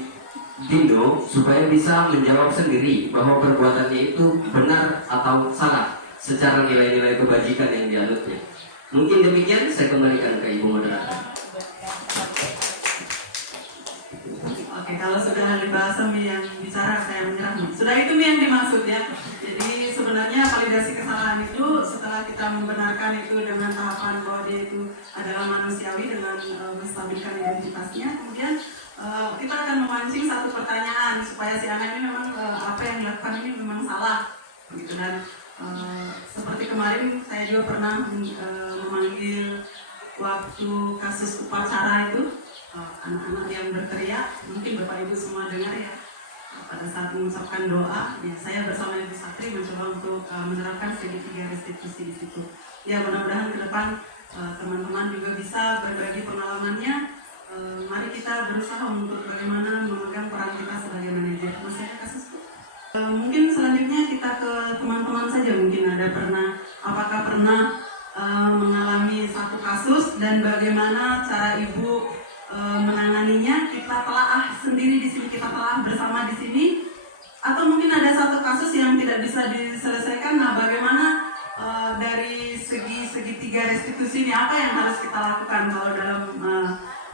Dino supaya bisa menjawab sendiri bahwa perbuatannya itu benar atau salah secara nilai-nilai kebajikan yang dianutnya. Mungkin demikian, saya kembalikan ke Ibu Moderator. Oke, Oke, kalau sudah dibahas Mi yang bicara, saya menyerah Mi. Sudah itu Mi yang dimaksud ya. Jadi sebenarnya validasi kesalahan itu setelah kita membenarkan itu dengan tahapan bahwa dia itu adalah manusiawi dengan menstabilkan identitasnya, kemudian kita akan memancing satu pertanyaan supaya si anak ini memang apa yang dilakukan ini memang salah, gitu. Dan seperti kemarin saya juga pernah memanggil waktu kasus upacara itu anak-anak yang berteriak, mungkin Bapak Ibu semua dengar ya, pada saat mengucapkan doa, ya saya bersama Ibu Satri mencoba untuk menerapkan segitiga restitusi di situ. Ya mudah-mudahan ke depan teman-teman juga bisa berbagi pengalamannya. Mari kita berusaha untuk bagaimana memegang peran kita sebagai manajer. Masih ada kasus? Mungkin selanjutnya kita ke teman-teman saja. Mungkin apakah pernah mengalami satu kasus dan bagaimana cara Ibu menanganinya? Kita telaah sendiri di sini, kita telaah bersama di sini, atau mungkin ada satu kasus yang tidak bisa diselesaikan. Nah, bagaimana dari segitiga restitusi ini apa yang harus kita lakukan kalau dalam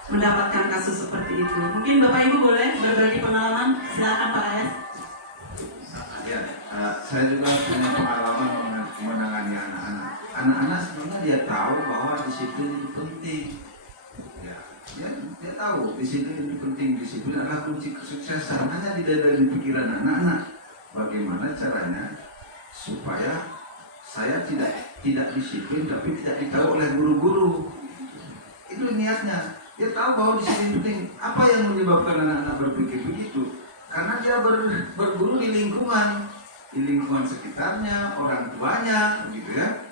mendapatkan kasus seperti itu? Mungkin Bapak Ibu boleh berbagi pengalaman. Silakan Pak Ayas. Ya, saya juga punya pengalaman menangani anak-anak. Anak-anak sebenarnya dia tahu bahwa disiplin itu penting. Dia tahu disiplin itu penting. Disiplin adalah kunci kesuksesan. Hanya di dalam pikiran anak-anak, bagaimana caranya supaya saya tidak disiplin tapi tidak ditahu oleh guru-guru. Itu niatnya. Dia tahu bahwa disiplin penting. Apa yang menyebabkan anak-anak berpikir begitu? Karena dia berguru di lingkungan sekitarnya, orang tuanya, gitu ya.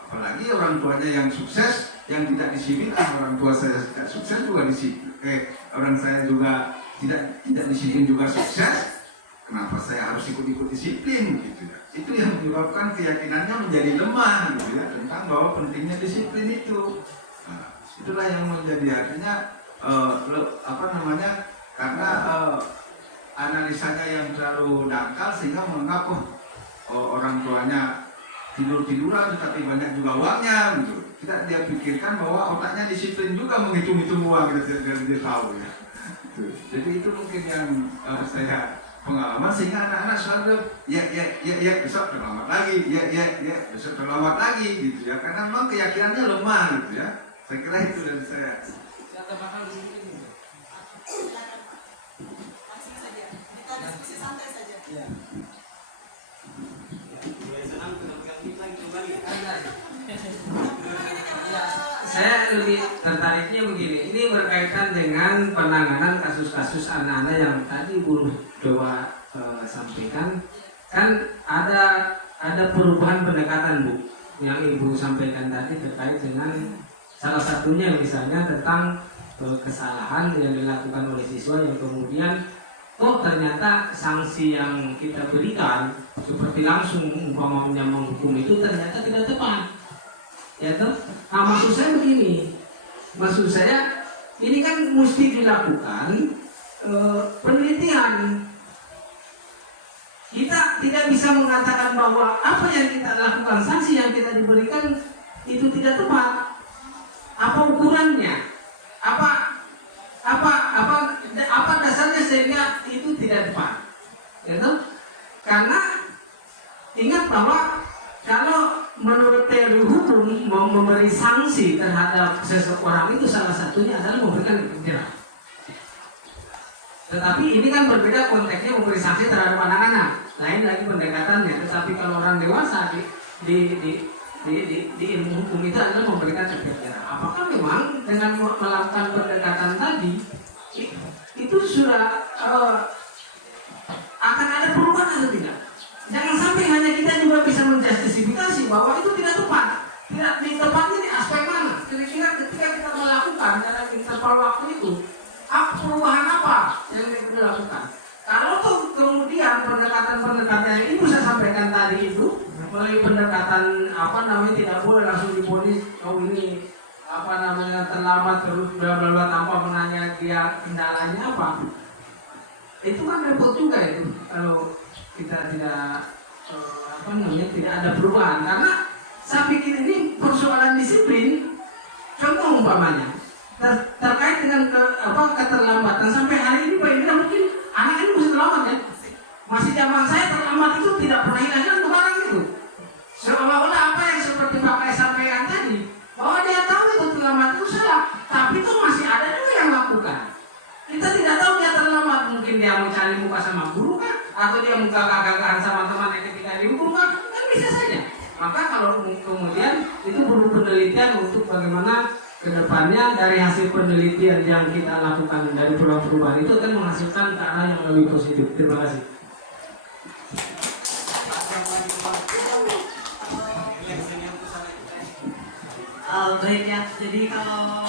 Apalagi orang tuanya yang sukses, yang tidak disiplin. Orang tua saya tidak sukses juga disiplin. Orang saya juga tidak disiplin juga sukses. Kenapa saya harus ikut-ikut disiplin? Gitu ya. Itu yang menyebabkan keyakinannya menjadi lemah, gitu ya, tentang bahwa pentingnya disiplin itu. Nah, itulah yang menjadi akhirnya karena analisanya yang terlalu dangkal sehingga menganggap orang tuanya tidur-tiduran tetapi banyak juga uangnya, gitu. Tidak dia pikirkan bahwa otaknya disiplin juga menghitung-hitung uang, gitu, dia tahu ya. Jadi itu mungkin yang saya pengalaman, sehingga anak-anak selalu ya besok terlambat lagi, ya besok terlambat lagi, gitu ya, karena memang keyakinannya lemah, gitu ya. Saya kira itu dari saya. Langsung saja, kita diskusi santai saja. Saya lebih tertariknya begini, ini berkaitan dengan penanganan kasus-kasus anak-anak yang tadi Bu Dewa sampaikan. Kan ada perubahan pendekatan Bu, yang Ibu sampaikan tadi terkait dengan salah satunya misalnya tentang kesalahan yang dilakukan oleh siswa yang kemudian ternyata sanksi yang kita berikan seperti langsung umpamanya menghukum itu ternyata tidak tepat. Ya toh? Nah, maksud saya begini, maksud saya ini kan mesti dilakukan penelitian. Kita tidak bisa mengatakan bahwa apa yang kita lakukan, sanksi yang kita diberikan itu tidak tepat. Apa ukurannya? Apa dasarnya sehingga itu tidak tepat? Ya toh? Karena ingat bahwa kalau menurut teori hukum mau memberi sanksi terhadap seseorang itu salah satunya adalah memberikan efek jerah. Tetapi ini kan berbeda konteksnya memberi sanksi terhadap anak-anak, lain lagi pendekatannya. Tetapi kalau orang dewasa di ilmu hukum itu adalah memberikan efek jerah. Apakah memang dengan melakukan pendekatan tadi itu sudah akan ada perubahan atau tidak? Jangan sampai hanya kita juga bisa menjustifikasi bahwa itu tidak tepat. Tidak ditepati di aspek mana? Kira-kira ketika kita melakukan dalam interval waktu itu, perubahan apa yang dilakukan? Kalau tuh kemudian pendekatan-pendekatan yang Ibu saya sampaikan tadi itu, melalui pendekatan tidak boleh langsung diponis, ini terlambat terus bla tanpa menanya dia kendalanya apa. Itu kan repot juga itu kalau kita tidak tidak ada perubahan, karena saya pikir ini persoalan disiplin. Contoh umpamanya terkait dengan keterlambatan sampai hari ini Pak Indra mungkin Masih zaman saya terlambat itu tidak pernah hilang barang itu. Seolah-olah apa yang seperti Bapak sampaikan tadi, bahwa dia tahu itu terlambat itu salah, tapi itu masih ada juga yang lakukan. Kita tidak tahu dia terlambat, mungkin dia mau cari muka sama guru kan, atau dia muka gagahan sama temannya ketika dihukum kan bisa saja. Maka kalau kemudian itu perlu penelitian untuk bagaimana kedepannya dari hasil penelitian yang kita lakukan dari perubahan itu akan menghasilkan ke arah yang lebih positif. Terima kasih. Baik ya, jadi kalau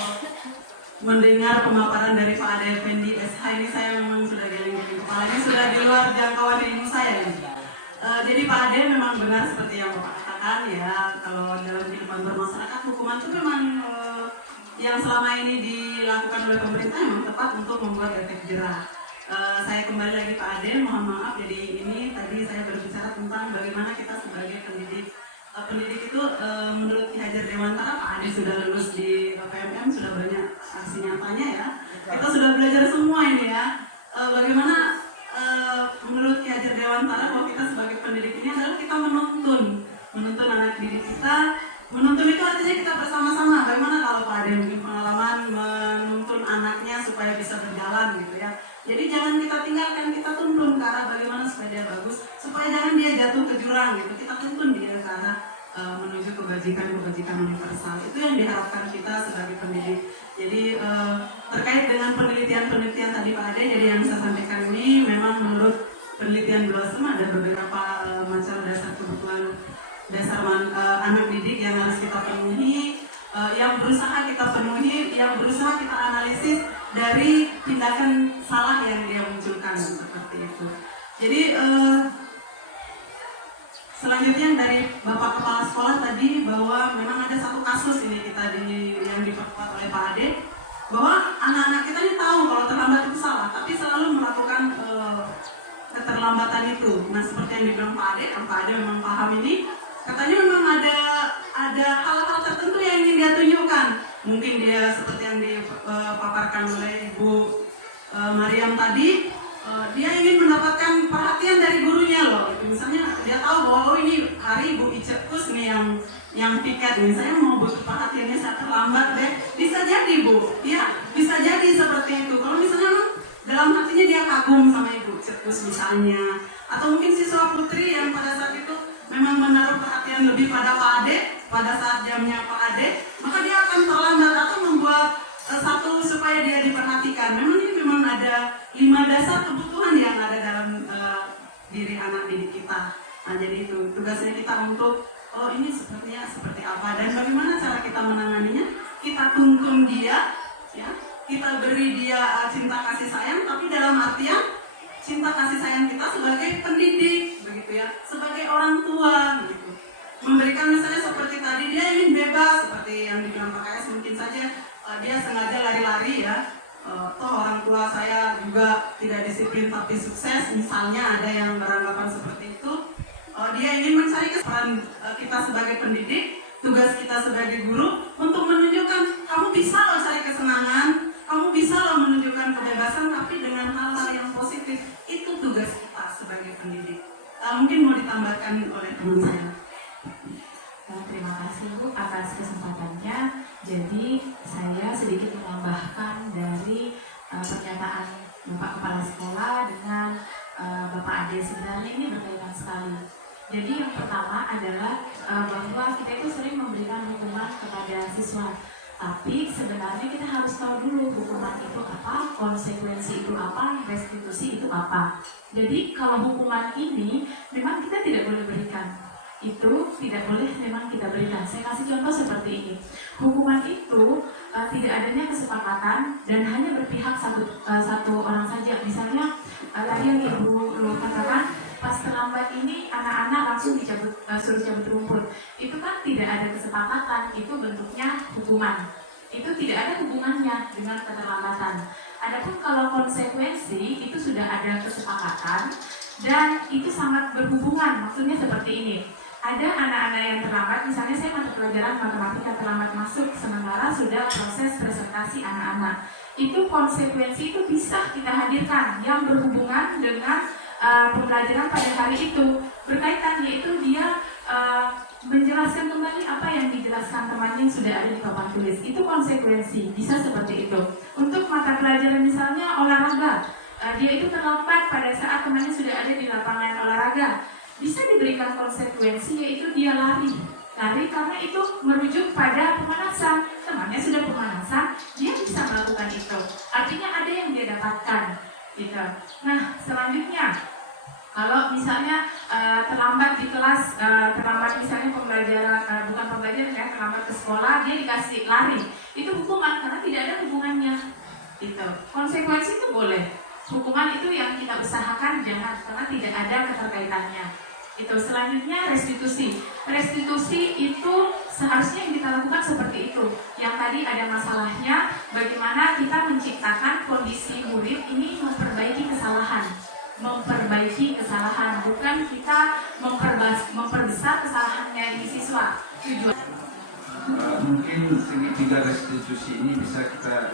mendengar pemaparan dari Pak Ade Effendi SH ini saya memang sudah geleng-geleng kepala, ini sudah di luar jangkauan ilmu saya ya. Jadi Pak Ade memang benar seperti yang Bapak katakan ya, kalau dalam kehidupan bermasyarakat hukuman itu memang yang selama ini dilakukan oleh pemerintah memang tepat untuk membuat efek jerah. Saya kembali lagi Pak Ade, mohon maaf, jadi ini tadi saya berbicara tentang bagaimana kita sebagai pendidik itu menurut Ki Hajar Dewantara, Pak Ade sudah lulus di PMM, sudah banyak aksi nyatanya ya. Kita sudah belajar semua ini ya. Bagaimana menurut Ki Hajar Dewantara bahwa kita sebagai pendidik ini adalah kita menuntun anak didik kita. Menuntun itu artinya kita bersama-sama. Bagaimana kalau Pak Ade mungkin pengalaman menuntun anaknya supaya bisa berjalan gitu ya. Jadi jangan kita tinggalkan, kita tuntun ke arah bagaimana supaya dia bagus, supaya jangan dia jatuh ke jurang gitu. Kita tuntun dia ke arah menuju kebajikan universal. Itu yang diharapkan kita sebagai pendidik. Jadi terkait dengan penelitian tadi Pak Ade, jadi yang saya sampaikan ini memang menurut penelitian BLOSM ada beberapa macam dasar kebutuhan dasar anak didik yang harus kita penuhi, yang berusaha kita penuhi, yang berusaha kita analisis dari tindakan salah yang dia munculkan seperti itu. Jadi selanjutnya dari Bapak Kepala Sekolah tadi bahwa memang ada satu kasus ini yang diperkuat oleh Pak Ade, bahwa anak-anak kita ini tahu kalau terlambat itu salah, tapi selalu melakukan keterlambatan itu. Nah seperti yang dibilang Pak Ade, Pak Ade memang paham ini. Katanya memang ada hal-hal tertentu yang ingin dia tunjukkan. Mungkin dia seperti yang dipaparkan oleh Ibu Mariam tadi, dia ingin mendapatkan perhatian dari gurunya loh. Misalnya dia tahu bahwa ini hari Ibu Icekus nih yang piket nih, saya mau butuh perhatiannya, saya terlambat deh. Bisa jadi Bu, ya bisa jadi seperti itu. Kalau misalnya dalam hatinya dia kagum sama Ibu Icekus misalnya, atau mungkin siswa putri yang pada saat itu memang menaruh perhatian lebih pada Pak Ade pada saat jamnya Pak Ade, maka dia akan terlambat atau membuat satu supaya dia diperhatikan. Memang ini memang ada 5 dasar kebutuhan yang ada dalam diri anak didik kita. Nah jadi itu tugasnya kita untuk ini sepertinya seperti apa dan bagaimana cara kita menanganinya. Kita tuntun dia, ya, kita beri dia cinta kasih sayang, tapi dalam artian cinta kasih sayang kita sebagai pendidik, begitu ya, sebagai orang tua, gitu. Memberikan misalnya seperti tadi dia ingin bebas, seperti yang dibilang Pak KS, mungkin saja dia sengaja lari-lari ya. Toh orang tua saya juga tidak disiplin tapi sukses, misalnya ada yang beranggapan seperti itu. Dia ingin mencari kesetaraan kita sebagai pendidik, tugas kita sebagai guru untuk menunjukkan kamu bisa loh cari kesenangan, kamu bisa loh menunjukkan kebebasan tapi dengan hal-hal yang positif. Itu tugas kita sebagai pendidik. Mungkin mau ditambahkan oleh teman saya. Terima kasih Bu atas kesempatannya. Jadi saya sedikit menambahkan dari pernyataan Bapak Kepala Sekolah dengan Bapak Ade. Sebenarnya ini berkaitan sekali. Jadi yang pertama adalah bahwa kita itu sering memberikan hukuman kepada siswa. Tapi sebenarnya kita harus tahu dulu hukuman itu apa, konsekuensi itu apa, restitusi itu apa. Jadi kalau hukuman ini memang kita tidak boleh berikan. Itu tidak boleh memang kita berikan. Saya kasih contoh seperti ini. Hukuman itu tidak adanya kesepakatan dan hanya berpihak satu orang saja. Misalnya tadi yang Ibu Lu katakan, pas terlambat ini anak-anak langsung suruh cabut rumput. Itu kan tidak ada kesepakatan, itu bentuknya hukuman. Itu tidak ada hubungannya dengan keterlambatan. Adapun kalau konsekuensi itu sudah ada kesepakatan dan itu sangat berhubungan. Maksudnya seperti ini. Ada anak-anak yang terlambat, misalnya saya mata pelajaran matematika terlambat masuk, sementara sudah proses presentasi anak-anak. Itu konsekuensi itu bisa kita hadirkan yang berhubungan dengan pembelajaran pada hari itu berkaitan, yaitu dia menjelaskan kembali apa yang dijelaskan temannya yang sudah ada di papan tulis. Itu konsekuensi, bisa seperti itu. Untuk mata pelajaran misalnya olahraga, dia itu terlambat pada saat temannya sudah ada di lapangan olahraga, bisa diberikan konsekuensi, yaitu dia lari karena itu merujuk pada pemanasan. Temannya sudah pemanasan, dia bisa melakukan itu, artinya ada yang dia dapatkan gitu. Nah, selanjutnya kalau misalnya terlambat di kelas, terlambat misalnya pembelajaran, bukan pembelajaran ya, terlambat ke sekolah, dia dikasih lari, itu hukuman karena tidak ada hubungannya gitu. Konsekuensi itu boleh, hukuman itu yang kita usahakan jangan, karena tidak ada keterkaitannya. Itu selanjutnya restitusi. Restitusi itu seharusnya yang kita lakukan seperti itu. Yang tadi ada masalahnya, bagaimana kita menciptakan kondisi murid ini memperbaiki kesalahan, bukan kita memperbesar kesalahannya di siswa. Tujuan. Mungkin segitiga restitusi ini bisa kita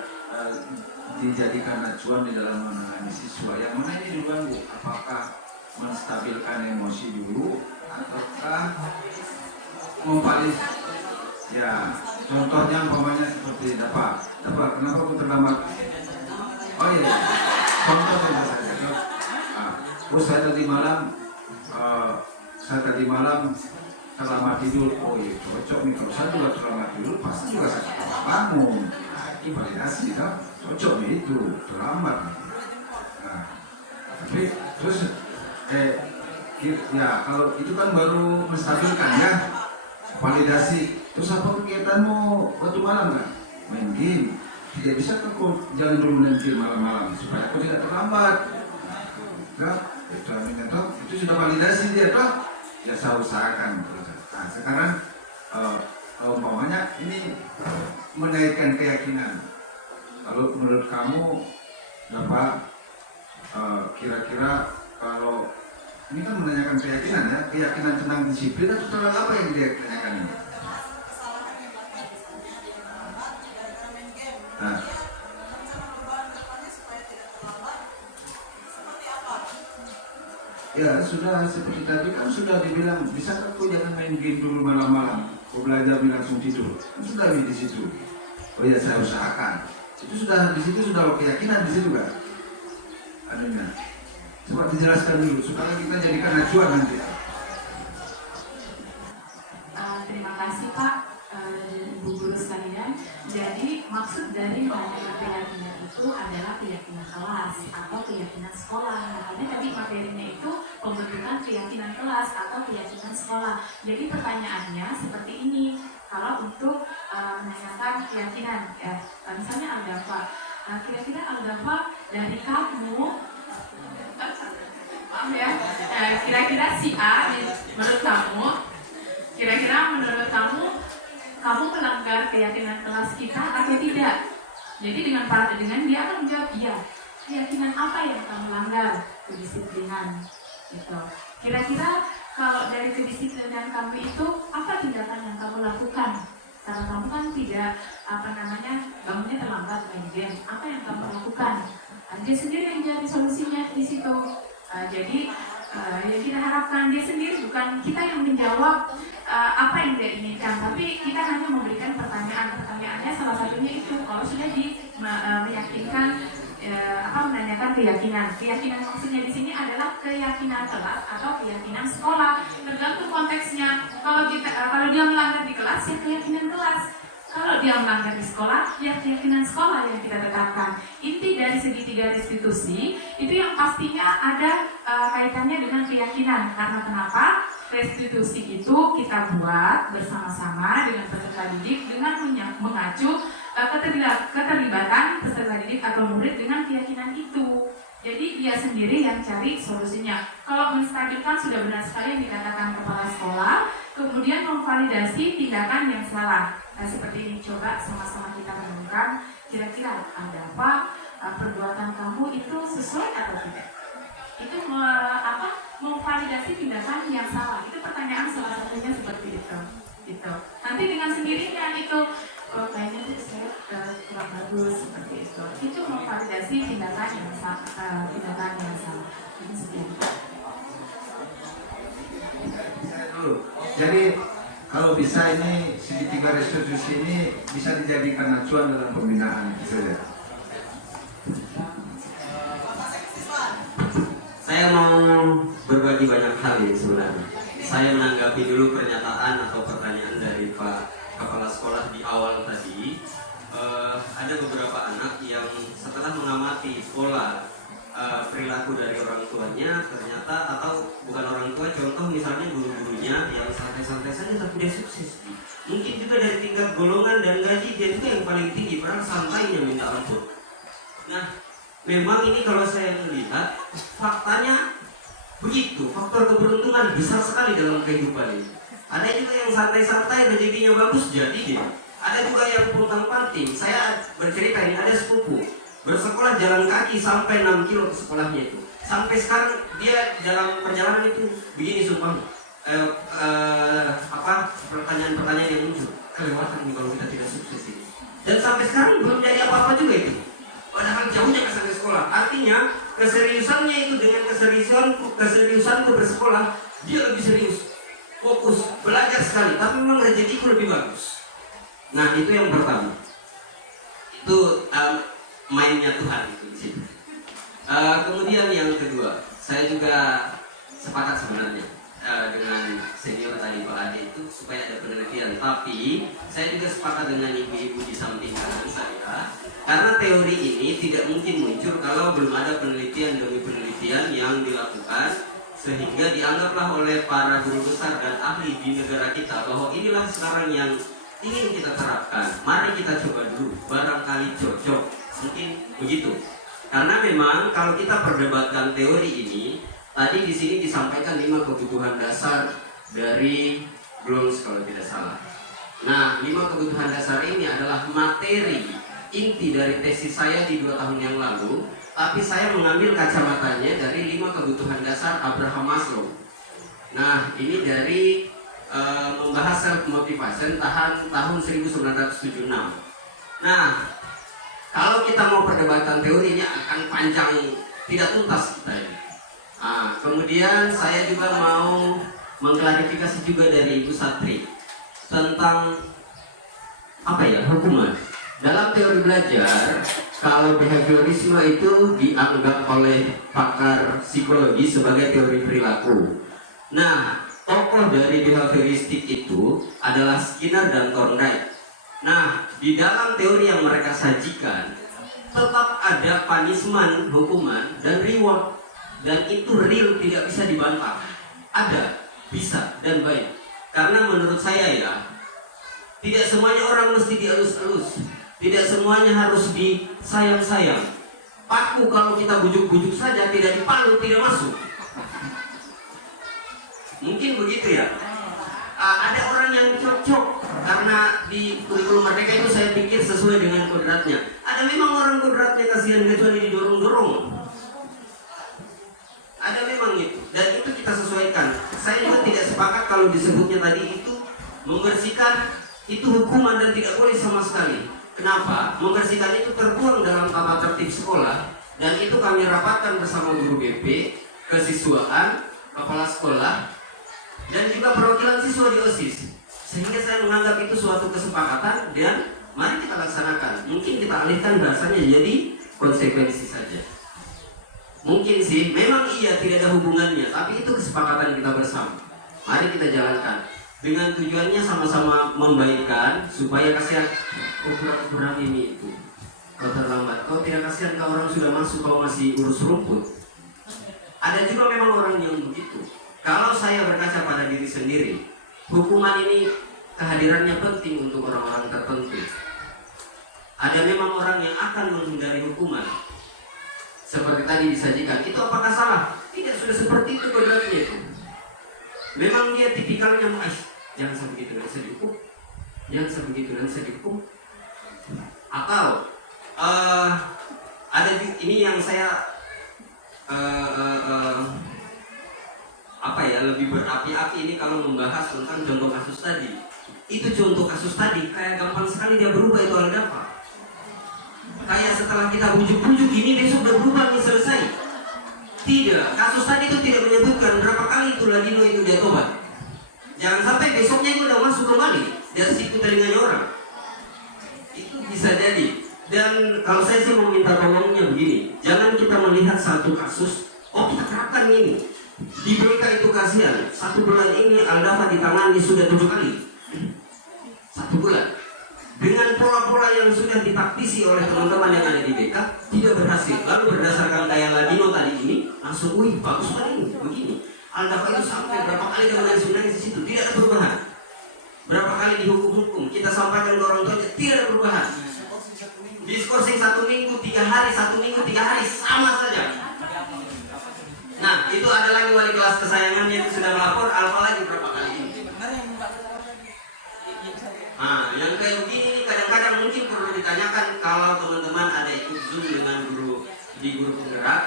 dijadikan acuan di dalam menangani siswa. Yang mana ini duluan Bu? Apakah menstabilkan emosi dulu ataukah mempalis? Ya, contohnya umpamanya seperti dapat kenapa aku terlambat? Oh iya, contoh saja. Saya tadi malam terlambat tidur. Oh iya, cocok nih, kalau saya juga terlambat tidur pasti juga saya bangun. Ini validasi kan, cocok nih itu terlambat. Nah, tapi terus ya kalau itu kan baru menstabilkan ya, validasi. Terus apa kegiatanmu waktu malam kan? Main game. Tidak bisa kan kok jangan dulu main game malam-malam supaya aku tidak terlambat. Nah, itu sudah validasi dia toh. Ya saya usahakan. Nah, sekarang umpamanya ini menaikkan keyakinan. Kalau menurut kamu Bapak, kira-kira kalau ini kan menanyakan keyakinan ya, keyakinan tentang disiplin atau tentang apa yang dia tanyakan ini? Kesalahan yang dilakukan misalnya dia terlambat gara-gara main game. Nah, Rencana perubahan kedepannya supaya tidak terlambat seperti apa? ya sudah seperti tadi kan sudah dibilang, bisa kan kau jangan main game dulu malam-malam, kau belajar langsung tidur. Kan sudah di situ. Oh ya saya usahakan. Itu sudah di situ sudah keyakinan di situ kan? Adanya. Coba dijelaskan dulu supaya kita jadikan acuan nanti. Terima kasih Pak, Ibu Guru sekalian. Jadi maksud dari mengenai keyakinan itu adalah keyakinan kelas atau keyakinan sekolah. Makanya tadi materinya itu pembentukan keyakinan kelas atau keyakinan sekolah. Jadi pertanyaannya seperti ini. Kalau untuk menanyakan keyakinan, ya, misalnya Aldafa, kira-kira Aldafa dari kamu, maaf ya, kira-kira si A menurut kamu, kamu melanggar keyakinan kelas kita atau tidak? Jadi dengan dia akan menjawab iya. Keyakinan apa yang kamu langgar? Kedisiplinan. Gitu. Kira-kira kalau dari kedisiplinan kamu itu apa tindakan yang kamu lakukan? Karena kamu kan tidak bangunnya terlambat main game. Apa yang kamu lakukan? Dia sendiri yang jadi solusinya di situ. Jadi yang kita harapkan dia sendiri, bukan kita yang menjawab apa yang dia inginkan, tapi kita hanya memberikan pertanyaannya salah satunya itu kalau sudah meyakinkan menanyakan keyakinan maksudnya di sini adalah keyakinan kelas atau keyakinan sekolah, tergantung konteksnya. Kalau dia melanggar di kelas ya keyakinan kelas, kalau dia melanggar di sekolah ya keyakinan sekolah yang kita tetapkan. Inti dari segitiga restitusi itu yang pastinya ada kaitannya dengan keyakinan. Karena kenapa? Restitusi itu kita buat bersama-sama dengan peserta didik dengan mengacu keterlibatan peserta didik atau murid dengan keyakinan itu. Jadi dia sendiri yang cari solusinya. Kalau menstabilkan sudah benar sekali yang dikatakan kepala sekolah, kemudian memvalidasi tindakan yang salah. Nah seperti ini, coba sama-sama kita menemukan kira-kira ada apa, perbuatan kamu itu sesuai atau tidak. Itu memvalidasi tindakan yang salah. Itu pertanyaan salah satunya seperti itu. Gitu. Nanti dengan sendirinya itu kok kayaknya tuh saya kurang bagus seperti itu memvalidasi tindakan yang salah. Ini sekian. Dulu. Jadi kalau bisa ini segitiga restitusi ini bisa dijadikan acuan dalam pembinaan itu saja. Saya mau berbagi banyak hal ini sebenarnya. Saya menanggapi dulu pernyataan atau pertanyaan dari Pak Kepala Sekolah di awal tadi. Ada beberapa anak yang setelah mengamati pola perilaku dari orang tuanya, ternyata atau bukan orang tua, contoh misalnya guru-gurunya yang santai-santai saja tapi dia sukses. Mungkin juga dari tingkat golongan dan gaji dia juga yang paling tinggi, padahal santainya minta ampun. Nah, memang ini kalau saya melihat faktanya begitu, faktor keberuntungan besar sekali dalam kehidupan ini. Ada juga yang santai-santai rezekinya bagus jadi dia. Ada juga yang puntang-panting. Saya bercerita ini ada sepupu bersekolah jalan kaki sampai 6 kilo ke sekolahnya itu. Sampai sekarang dia dalam perjalanan itu begini sumpah. Pertanyaan-pertanyaan yang muncul. Kelewatan nih kalau kita tidak sukses ini. Dan sampai sekarang belum jadi apa-apa juga itu. Padahal jauhnya ke sampai sekolah. Artinya keseriusannya itu dengan keseriusanku bersekolah, dia lebih serius, fokus, belajar sekali. Tapi memang rezekiku lebih bagus. Nah itu yang pertama. Itu mainnya Tuhan itu di situ. Kemudian yang kedua, saya juga sepakat sebenarnya dengan senior tadi Pak Ade itu supaya ada penelitian. Tapi saya juga sepakat dengan ibu-ibu di samping kanan saya, karena teori ini tidak mungkin muncul kalau belum ada penelitian demi penelitian yang dilakukan, sehingga dianggaplah oleh para guru besar dan ahli di negara kita bahwa inilah sekarang yang ingin kita terapkan. Mari kita coba dulu, barangkali cocok. Mungkin begitu. Karena memang kalau kita perdebatkan teori ini, tadi di sini disampaikan 5 kebutuhan dasar dari Bloom's kalau tidak salah. Nah, 5 kebutuhan dasar ini adalah materi inti dari tesis saya di 2 tahun yang lalu, tapi saya mengambil kacamatanya dari 5 kebutuhan dasar Abraham Maslow. Nah, ini dari membahas self motivation tahun 1976. Nah, kalau kita mau perdebatan teorinya akan panjang, tidak tuntas kita ini. Nah, kemudian saya juga mau mengklarifikasi juga dari Ibu Satri tentang hukuman. Dalam teori belajar, kalau behaviorisme itu dianggap oleh pakar psikologi sebagai teori perilaku. Nah, tokoh dari behavioristik itu adalah Skinner dan Thorndike. Nah, di dalam teori yang mereka sajikan tetap ada punishment, hukuman, dan reward. Dan itu real, tidak bisa dibantah. Ada, bisa, dan baik. Karena menurut saya ya, tidak semuanya orang mesti dielus-elus. Tidak semuanya harus disayang-sayang. Paku kalau kita bujuk-bujuk saja, tidak dipalu, tidak masuk. Mungkin begitu ya. Ada orang yang cocok karena di kurikulum Merdeka itu saya pikir sesuai dengan kodratnya. Ada memang orang kodratnya kasihan kecuali didorong-dorong. Ada memang itu, dan itu kita sesuaikan. Saya juga tidak sepakat kalau disebutnya tadi itu membersihkan itu hukuman dan tidak boleh sama sekali. Kenapa? Membersihkan itu tertuang dalam tata tertib sekolah, dan itu kami rapatkan bersama guru BP, kesiswaan, kepala sekolah, dan juga perwakilan siswa di OSIS. Sehingga saya menganggap itu suatu kesepakatan dan mari kita laksanakan. Mungkin kita alihkan bahasanya jadi konsekuensi saja. Mungkin sih, memang iya tidak ada hubungannya, tapi itu kesepakatan kita bersama. Mari kita jalankan dengan tujuannya sama-sama membaikkan supaya kasihan kurang ini itu. Kau terlambat, kau tidak kasihan kau orang sudah masuk, kau masih urus rumput. Ada juga memang orang yang begitu. Kalau saya berkaca pada diri sendiri, hukuman ini kehadirannya penting untuk orang-orang tertentu. Ada memang orang yang akan menghindari hukuman. Seperti tadi disajikan, itu apakah salah? Tidak, sudah seperti itu kodratnya itu. Memang dia tipikalnya jangan sebegitu dan saya dihukum, jangan sebegitu dan saya dihukum. Atau ada ini yang saya lebih berapi-api ini kalau membahas tentang contoh kasus tadi. Itu contoh kasus tadi, kayak gampang sekali dia berubah itu Al-Dafa. Kayak setelah kita bujuk-bujuk ini besok udah berubah nih, selesai. Tidak, kasus tadi itu tidak menyebutkan berapa kali itu Ladino itu dia tobat. Jangan sampai besoknya itu udah masuk kembali dari situ telinganya orang. Itu bisa jadi. Dan kalau saya sih mau minta tolongnya begini, jangan kita melihat satu kasus, oh kita terapkan ini. Di BK itu kasihan, 1 bulan ini Al-Dafa ditangani sudah 7 kali. 1 bulan. Dengan pola-pola yang sudah ditaktisi oleh teman-teman yang ada di BK tidak berhasil. Lalu berdasarkan kayak Ladino tadi ini, langsung wih bagus banget ini, begini. Al-Dafa itu sampai berapa kali dengan sebenarnya di situ tidak ada perubahan. Berapa kali dihukum-hukum, kita sampaikan ke orang tuanya tidak ada perubahan. Diskorsing 1 minggu, 3 hari, 1 minggu, 3 hari sama saja. Nah itu ada lagi wali kelas kesayangannya yang sudah melapor, alfa lagi berapa kali ini. Nah, yang kayak begini kadang-kadang mungkin perlu ditanyakan kalau teman-teman ada ikut Zoom dengan guru di guru penggerak.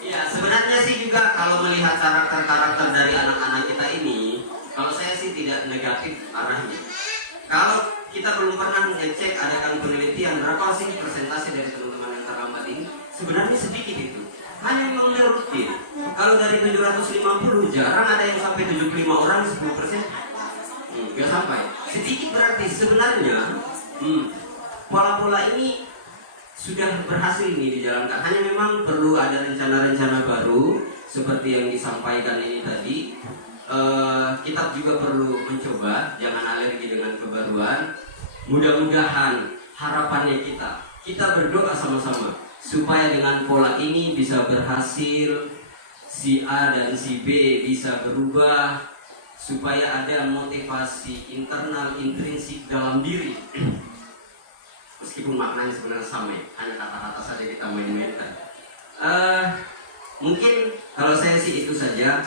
Ya, sebenarnya sih juga kalau melihat karakter-karakter dari anak-anak kita ini, kalau saya sih tidak negatif arahnya. Kalau kita belum pernah ngecek adakan penelitian berapa sih persentase dari teman-teman yang terlambat ini, sebenarnya sedikit itu. Hanya memang rutin. Kalau dari 750 jarang ada yang sampai 75 orang 10%. Gak sampai. Sedikit berarti sebenarnya pola-pola ini sudah berhasil ini dijalankan. Hanya memang perlu ada rencana-rencana baru seperti yang disampaikan ini tadi. Kita juga perlu mencoba, jangan alergi dengan kebaruan. Mudah-mudahan harapannya kita berdoa sama-sama supaya dengan pola ini bisa berhasil, si A dan si B bisa berubah, supaya ada motivasi internal intrinsik dalam diri. Meskipun maknanya sebenarnya sama, hanya kata-kata saja ditambahin-tambahin. Mungkin kalau saya sih itu saja.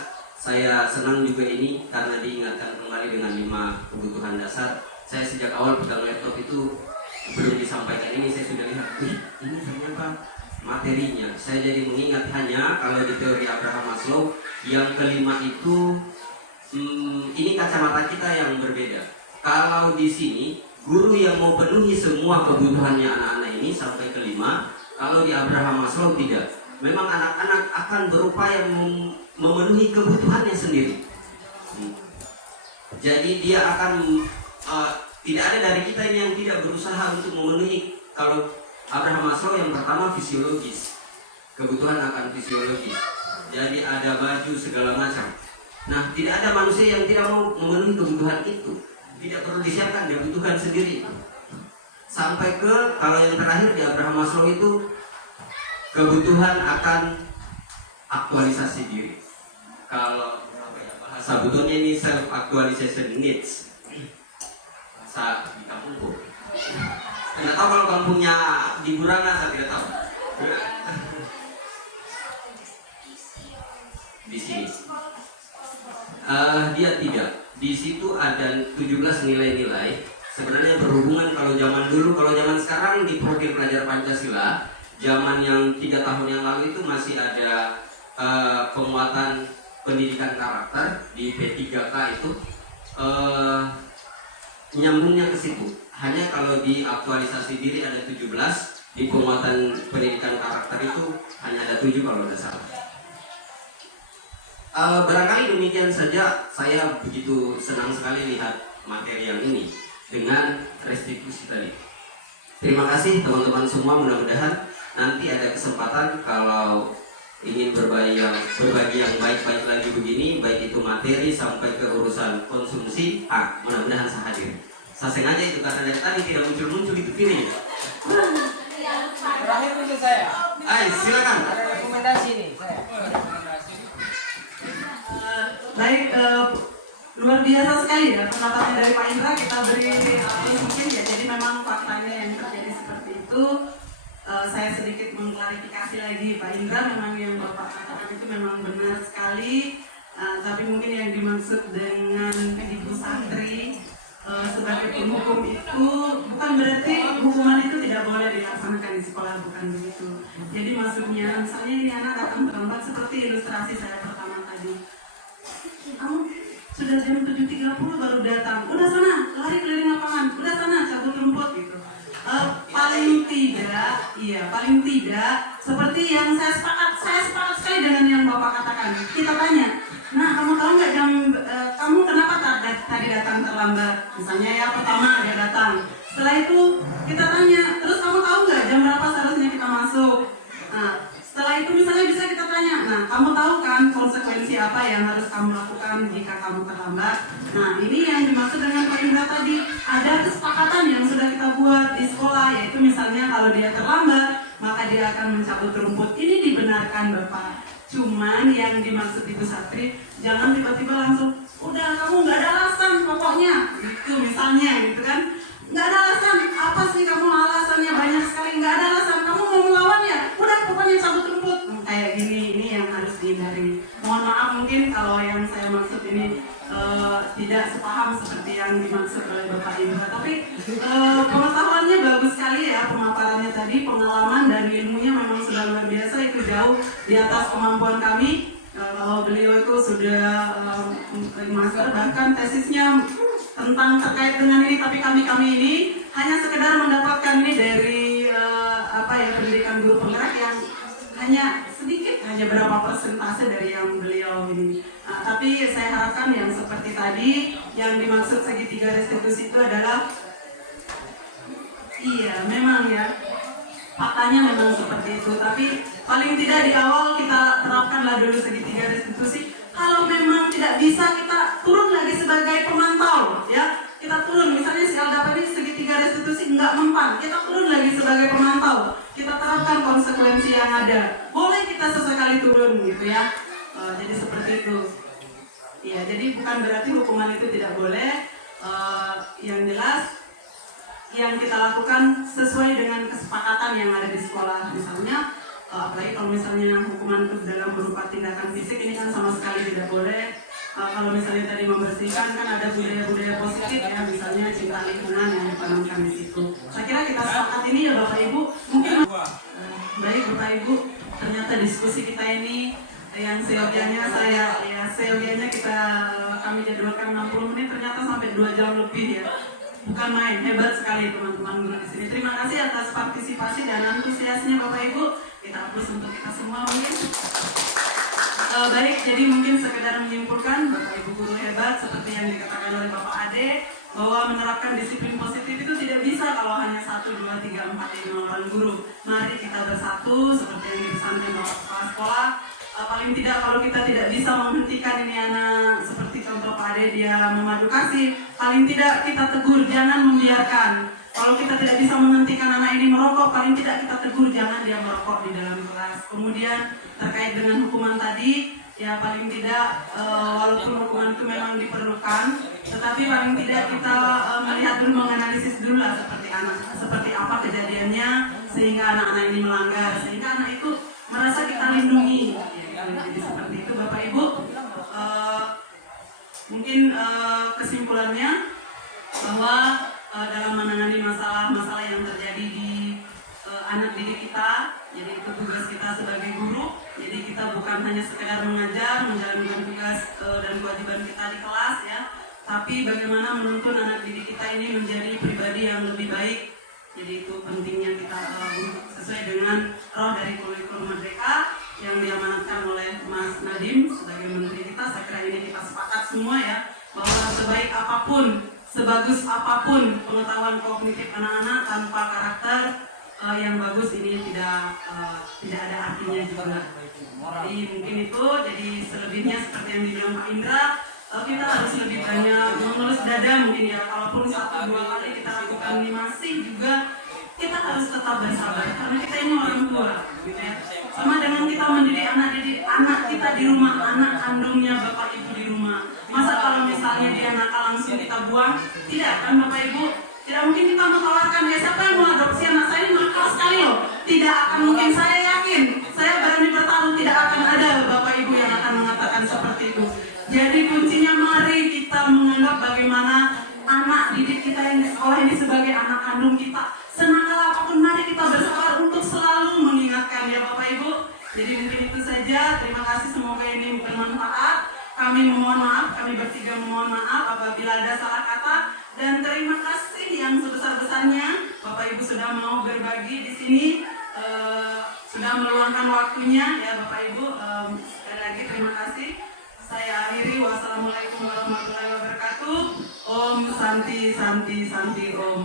Saya senang juga ini karena diingatkan kembali dengan 5 kebutuhan dasar. Saya sejak awal pegang laptop itu belum disampaikan ini, saya sudah lihat, ini ternyata materinya. Saya jadi mengingat hanya kalau di teori Abraham Maslow yang kelima itu ini kacamata kita yang berbeda. Kalau di sini guru yang mau penuhi semua kebutuhannya anak-anak ini sampai kelima, kalau di Abraham Maslow tidak. Memang anak-anak akan berupaya memenuhi kebutuhannya sendiri. Jadi dia akan tidak ada dari kita ini yang tidak berusaha untuk memenuhi. Kalau Abraham Maslow yang pertama fisiologis, kebutuhan akan fisiologis. Jadi ada baju segala macam. Nah, tidak ada manusia yang tidak mau memenuhi kebutuhan itu. Tidak perlu disiapkan, dia butuhkan sendiri. Sampai ke kalau yang terakhir di Abraham Maslow itu kebutuhan akan aktualisasi diri. Kalau bahasa butuhnya ini self actualization needs. Bahasa di kampungku. Tidak tahu kalau kampungnya di Buranga, saya tidak tahu. Di sini. Dia tidak. Di situ ada 17 nilai-nilai. Sebenarnya berhubungan kalau zaman dulu, kalau zaman sekarang di profil pelajar Pancasila, zaman yang 3 tahun yang lalu itu masih ada penguatan pendidikan karakter di P3K itu nyambungnya ke situ. Hanya kalau di aktualisasi diri ada 17, di penguatan pendidikan karakter itu hanya ada 7 kalau tidak salah. Barangkali demikian saja. Saya begitu senang sekali lihat materi yang ini dengan restitusi tadi. Terima kasih teman-teman semua, mudah-mudahan nanti ada kesempatan kalau ingin berbagi yang baik-baik lagi begini, baik itu materi sampai ke urusan konsumsi, mudah-mudahan saya hadir. Saya sengaja itu karena dari tadi tidak muncul-muncul itu piring. Terakhir untuk saya. Silakan. Ada rekomendasi nih saya. Baik, luar biasa sekali ya pendapatnya dari Pak Indra. Kita beri mungkin ya. Jadi memang faktanya yang terjadi seperti itu. Saya sedikit mengklarifikasi lagi, Pak Indra, memang yang Bapak katakan itu memang benar sekali. Tapi mungkin yang dimaksud dengan Kemdikbud Santri sebagai penghukum itu bukan berarti hukuman itu tidak boleh dilaksanakan di sekolah, bukan begitu. Jadi maksudnya misalnya ini anak datang terlambat seperti ilustrasi saya pertama tadi. Kamu sudah jam 7.30 baru datang, udah sana lari keliling lapangan, udah sana cabut rumput gitu. Paling tidak seperti yang saya sepakat sekali dengan yang Bapak katakan. Kita tanya, nah kamu tahu nggak kamu kenapa tadi datang terlambat? Misalnya ya pertama dia datang, setelah itu kita tanya, terus kamu tahu nggak jam berapa seharusnya kita masuk? Nah setelah itu misalnya bisa kita tanya, nah kamu tahu kan konsekuensi apa yang harus kamu lakukan jika kamu terlambat? Nah ini yang dimaksud dengan Pak Indra tadi, ada kesepakatan yang sudah kita buat di sekolah, yaitu misalnya kalau dia terlambat maka dia akan mencabut rumput. Ini dibenarkan Bapak. Cuman yang dimaksud Ibu Satri, jangan tiba-tiba langsung, udah kamu nggak ada alasan pokoknya, gitu misalnya gitu kan. Nggak ada alasan, apa sih kamu alasannya banyak sekali, nggak ada alasan, kamu mau melawan ya, udah pokoknya cabut rumput. Kayak gini, ini yang harus dihindari. Mohon maaf mungkin kalau yang saya maksud ini tidak sepaham seperti yang dimaksud oleh Bapak Indra, tapi pengetahuannya bagus sekali ya, pemaparannya tadi, pengalaman dan ilmunya memang sudah luar biasa, itu jauh di atas kemampuan kami. Kalau beliau itu sudah master, bahkan tesisnya tentang terkait dengan ini, tapi kami ini hanya sekedar mendapatkan ini dari pendidikan guru penggerak yang hanya sedikit, hanya berapa persentase dari yang beliau ini. Tapi saya harapkan yang seperti tadi, yang dimaksud segitiga restitusi itu adalah, iya memang ya, faktanya memang seperti itu. Tapi paling tidak di awal kita terapkanlah dulu segitiga restitusi. Kalau memang tidak bisa, kita turun lagi sebagai pemantau, ya. Kita turun, misalnya si Aldapan ini segitiga restitusi nggak mempan, kita turun lagi sebagai pemantau. Kita terapkan konsekuensi yang ada. Boleh kita sesekali turun gitu ya. Jadi seperti itu. Ya, jadi bukan berarti hukuman itu tidak boleh. Yang jelas yang kita lakukan sesuai dengan kesepakatan yang ada di sekolah. Misalnya, apalagi kalau misalnya hukuman itu dalam berupa tindakan fisik, ini kan sama sekali tidak boleh. Kalau misalnya tadi membersihkan, kan ada budaya-budaya positif ya, misalnya cinta lingkungan yang ditanamkan di situ. Saya kira kita sepakat ini ya Bapak Ibu. Mungkin baik Bapak Ibu, ternyata diskusi kita ini yang seyogianya kami jadwalkan 60 menit, ternyata sampai 2 jam lebih ya. Bukan main, hebat sekali teman-teman guru di sini. Terima kasih atas partisipasi dan antusiasnya Bapak Ibu. Kita hapus untuk kita semua mungkin. Baik, jadi mungkin sekedar menyimpulkan, Bapak Ibu guru hebat seperti yang dikatakan oleh Bapak Ade, bahwa menerapkan disiplin positif itu tidak bisa kalau hanya 1, 2, 3, 4, 5 orang guru. Mari kita bersatu seperti yang dipesankan Bapak Kepala Sekolah. Paling tidak kalau kita tidak bisa menghentikan ini anak, seperti contoh Pak Ade dia memadu kasih, paling tidak kita tegur, jangan membiarkan. Kalau kita tidak bisa menghentikan anak ini merokok, paling tidak kita tegur, jangan dia merokok di dalam kelas. Kemudian terkait dengan hukuman tadi, ya paling tidak walaupun hukuman itu memang diperlukan, tetapi paling tidak kita melihat dulu, menganalisis dulu lah seperti apa kejadiannya sehingga anak-anak ini melanggar, sehingga anak itu merasa kita lindungi. Ya, jadi seperti itu Bapak Ibu. Mungkin kesimpulannya bahwa dalam menangani masalah-masalah yang terjadi di anak didik kita, jadi itu tugas kita sebagai guru. Jadi kita bukan hanya sekedar mengajar, menjalankan tugas dan kewajiban kita di kelas ya, tapi bagaimana menuntun anak didik kita ini menjadi pribadi yang lebih baik. Jadi itu pentingnya kita sesuai dengan roh dari kurikulum Merdeka yang diamanatkan oleh Mas Nadiem sebagai menteri kita. Saya kira ini kita sepakat semua ya, bahwa sebaik apapun, sebagus apapun pengetahuan kognitif anak-anak tanpa karakter yang bagus ini tidak ada artinya juga. Jadi mungkin itu, jadi selebihnya seperti yang dibilang Pak Indra, kita harus lebih banyak mengelus dada mungkin ya. Kalaupun 1-2 kali kita lakukan ini masih juga, kita harus tetap bersabar karena kita ini orang tua, gitu ya. Sama dengan kita mendidik anak kita di rumah, anak kandungnya Bapak Ibu di rumah. Masa kalau misalnya dia nakal langsung kita buang? Tidak kan Bapak Ibu? Tidak mungkin kita mentawarkan, ya siapa yang mau adopsi anak saya ini nakal sekali loh. Tidak akan mungkin, saya yakin, saya berani bertaruh tidak akan ada Bapak Ibu yang akan mengatakan seperti itu. Jadi kuncinya mari kita menganggap bagaimana anak didik kita yang di sekolah ini sebagai anak kandung kita. Senanglah apapun, mari kita bersabar untuk selalu mengingatkan ya Bapak Ibu. Jadi mungkin itu saja. Terima kasih, semoga ini bermanfaat. Kami memohon maaf, kami bertiga memohon maaf apabila ada salah kata. Dan terima kasih yang sebesar-besarnya Bapak Ibu sudah mau berbagi di sini, sudah meluangkan waktunya ya Bapak Ibu. Sekali lagi terima kasih. Saya akhiri, wassalamualaikum warahmatullahi wabarakatuh. Om Santi Santi Santi Om.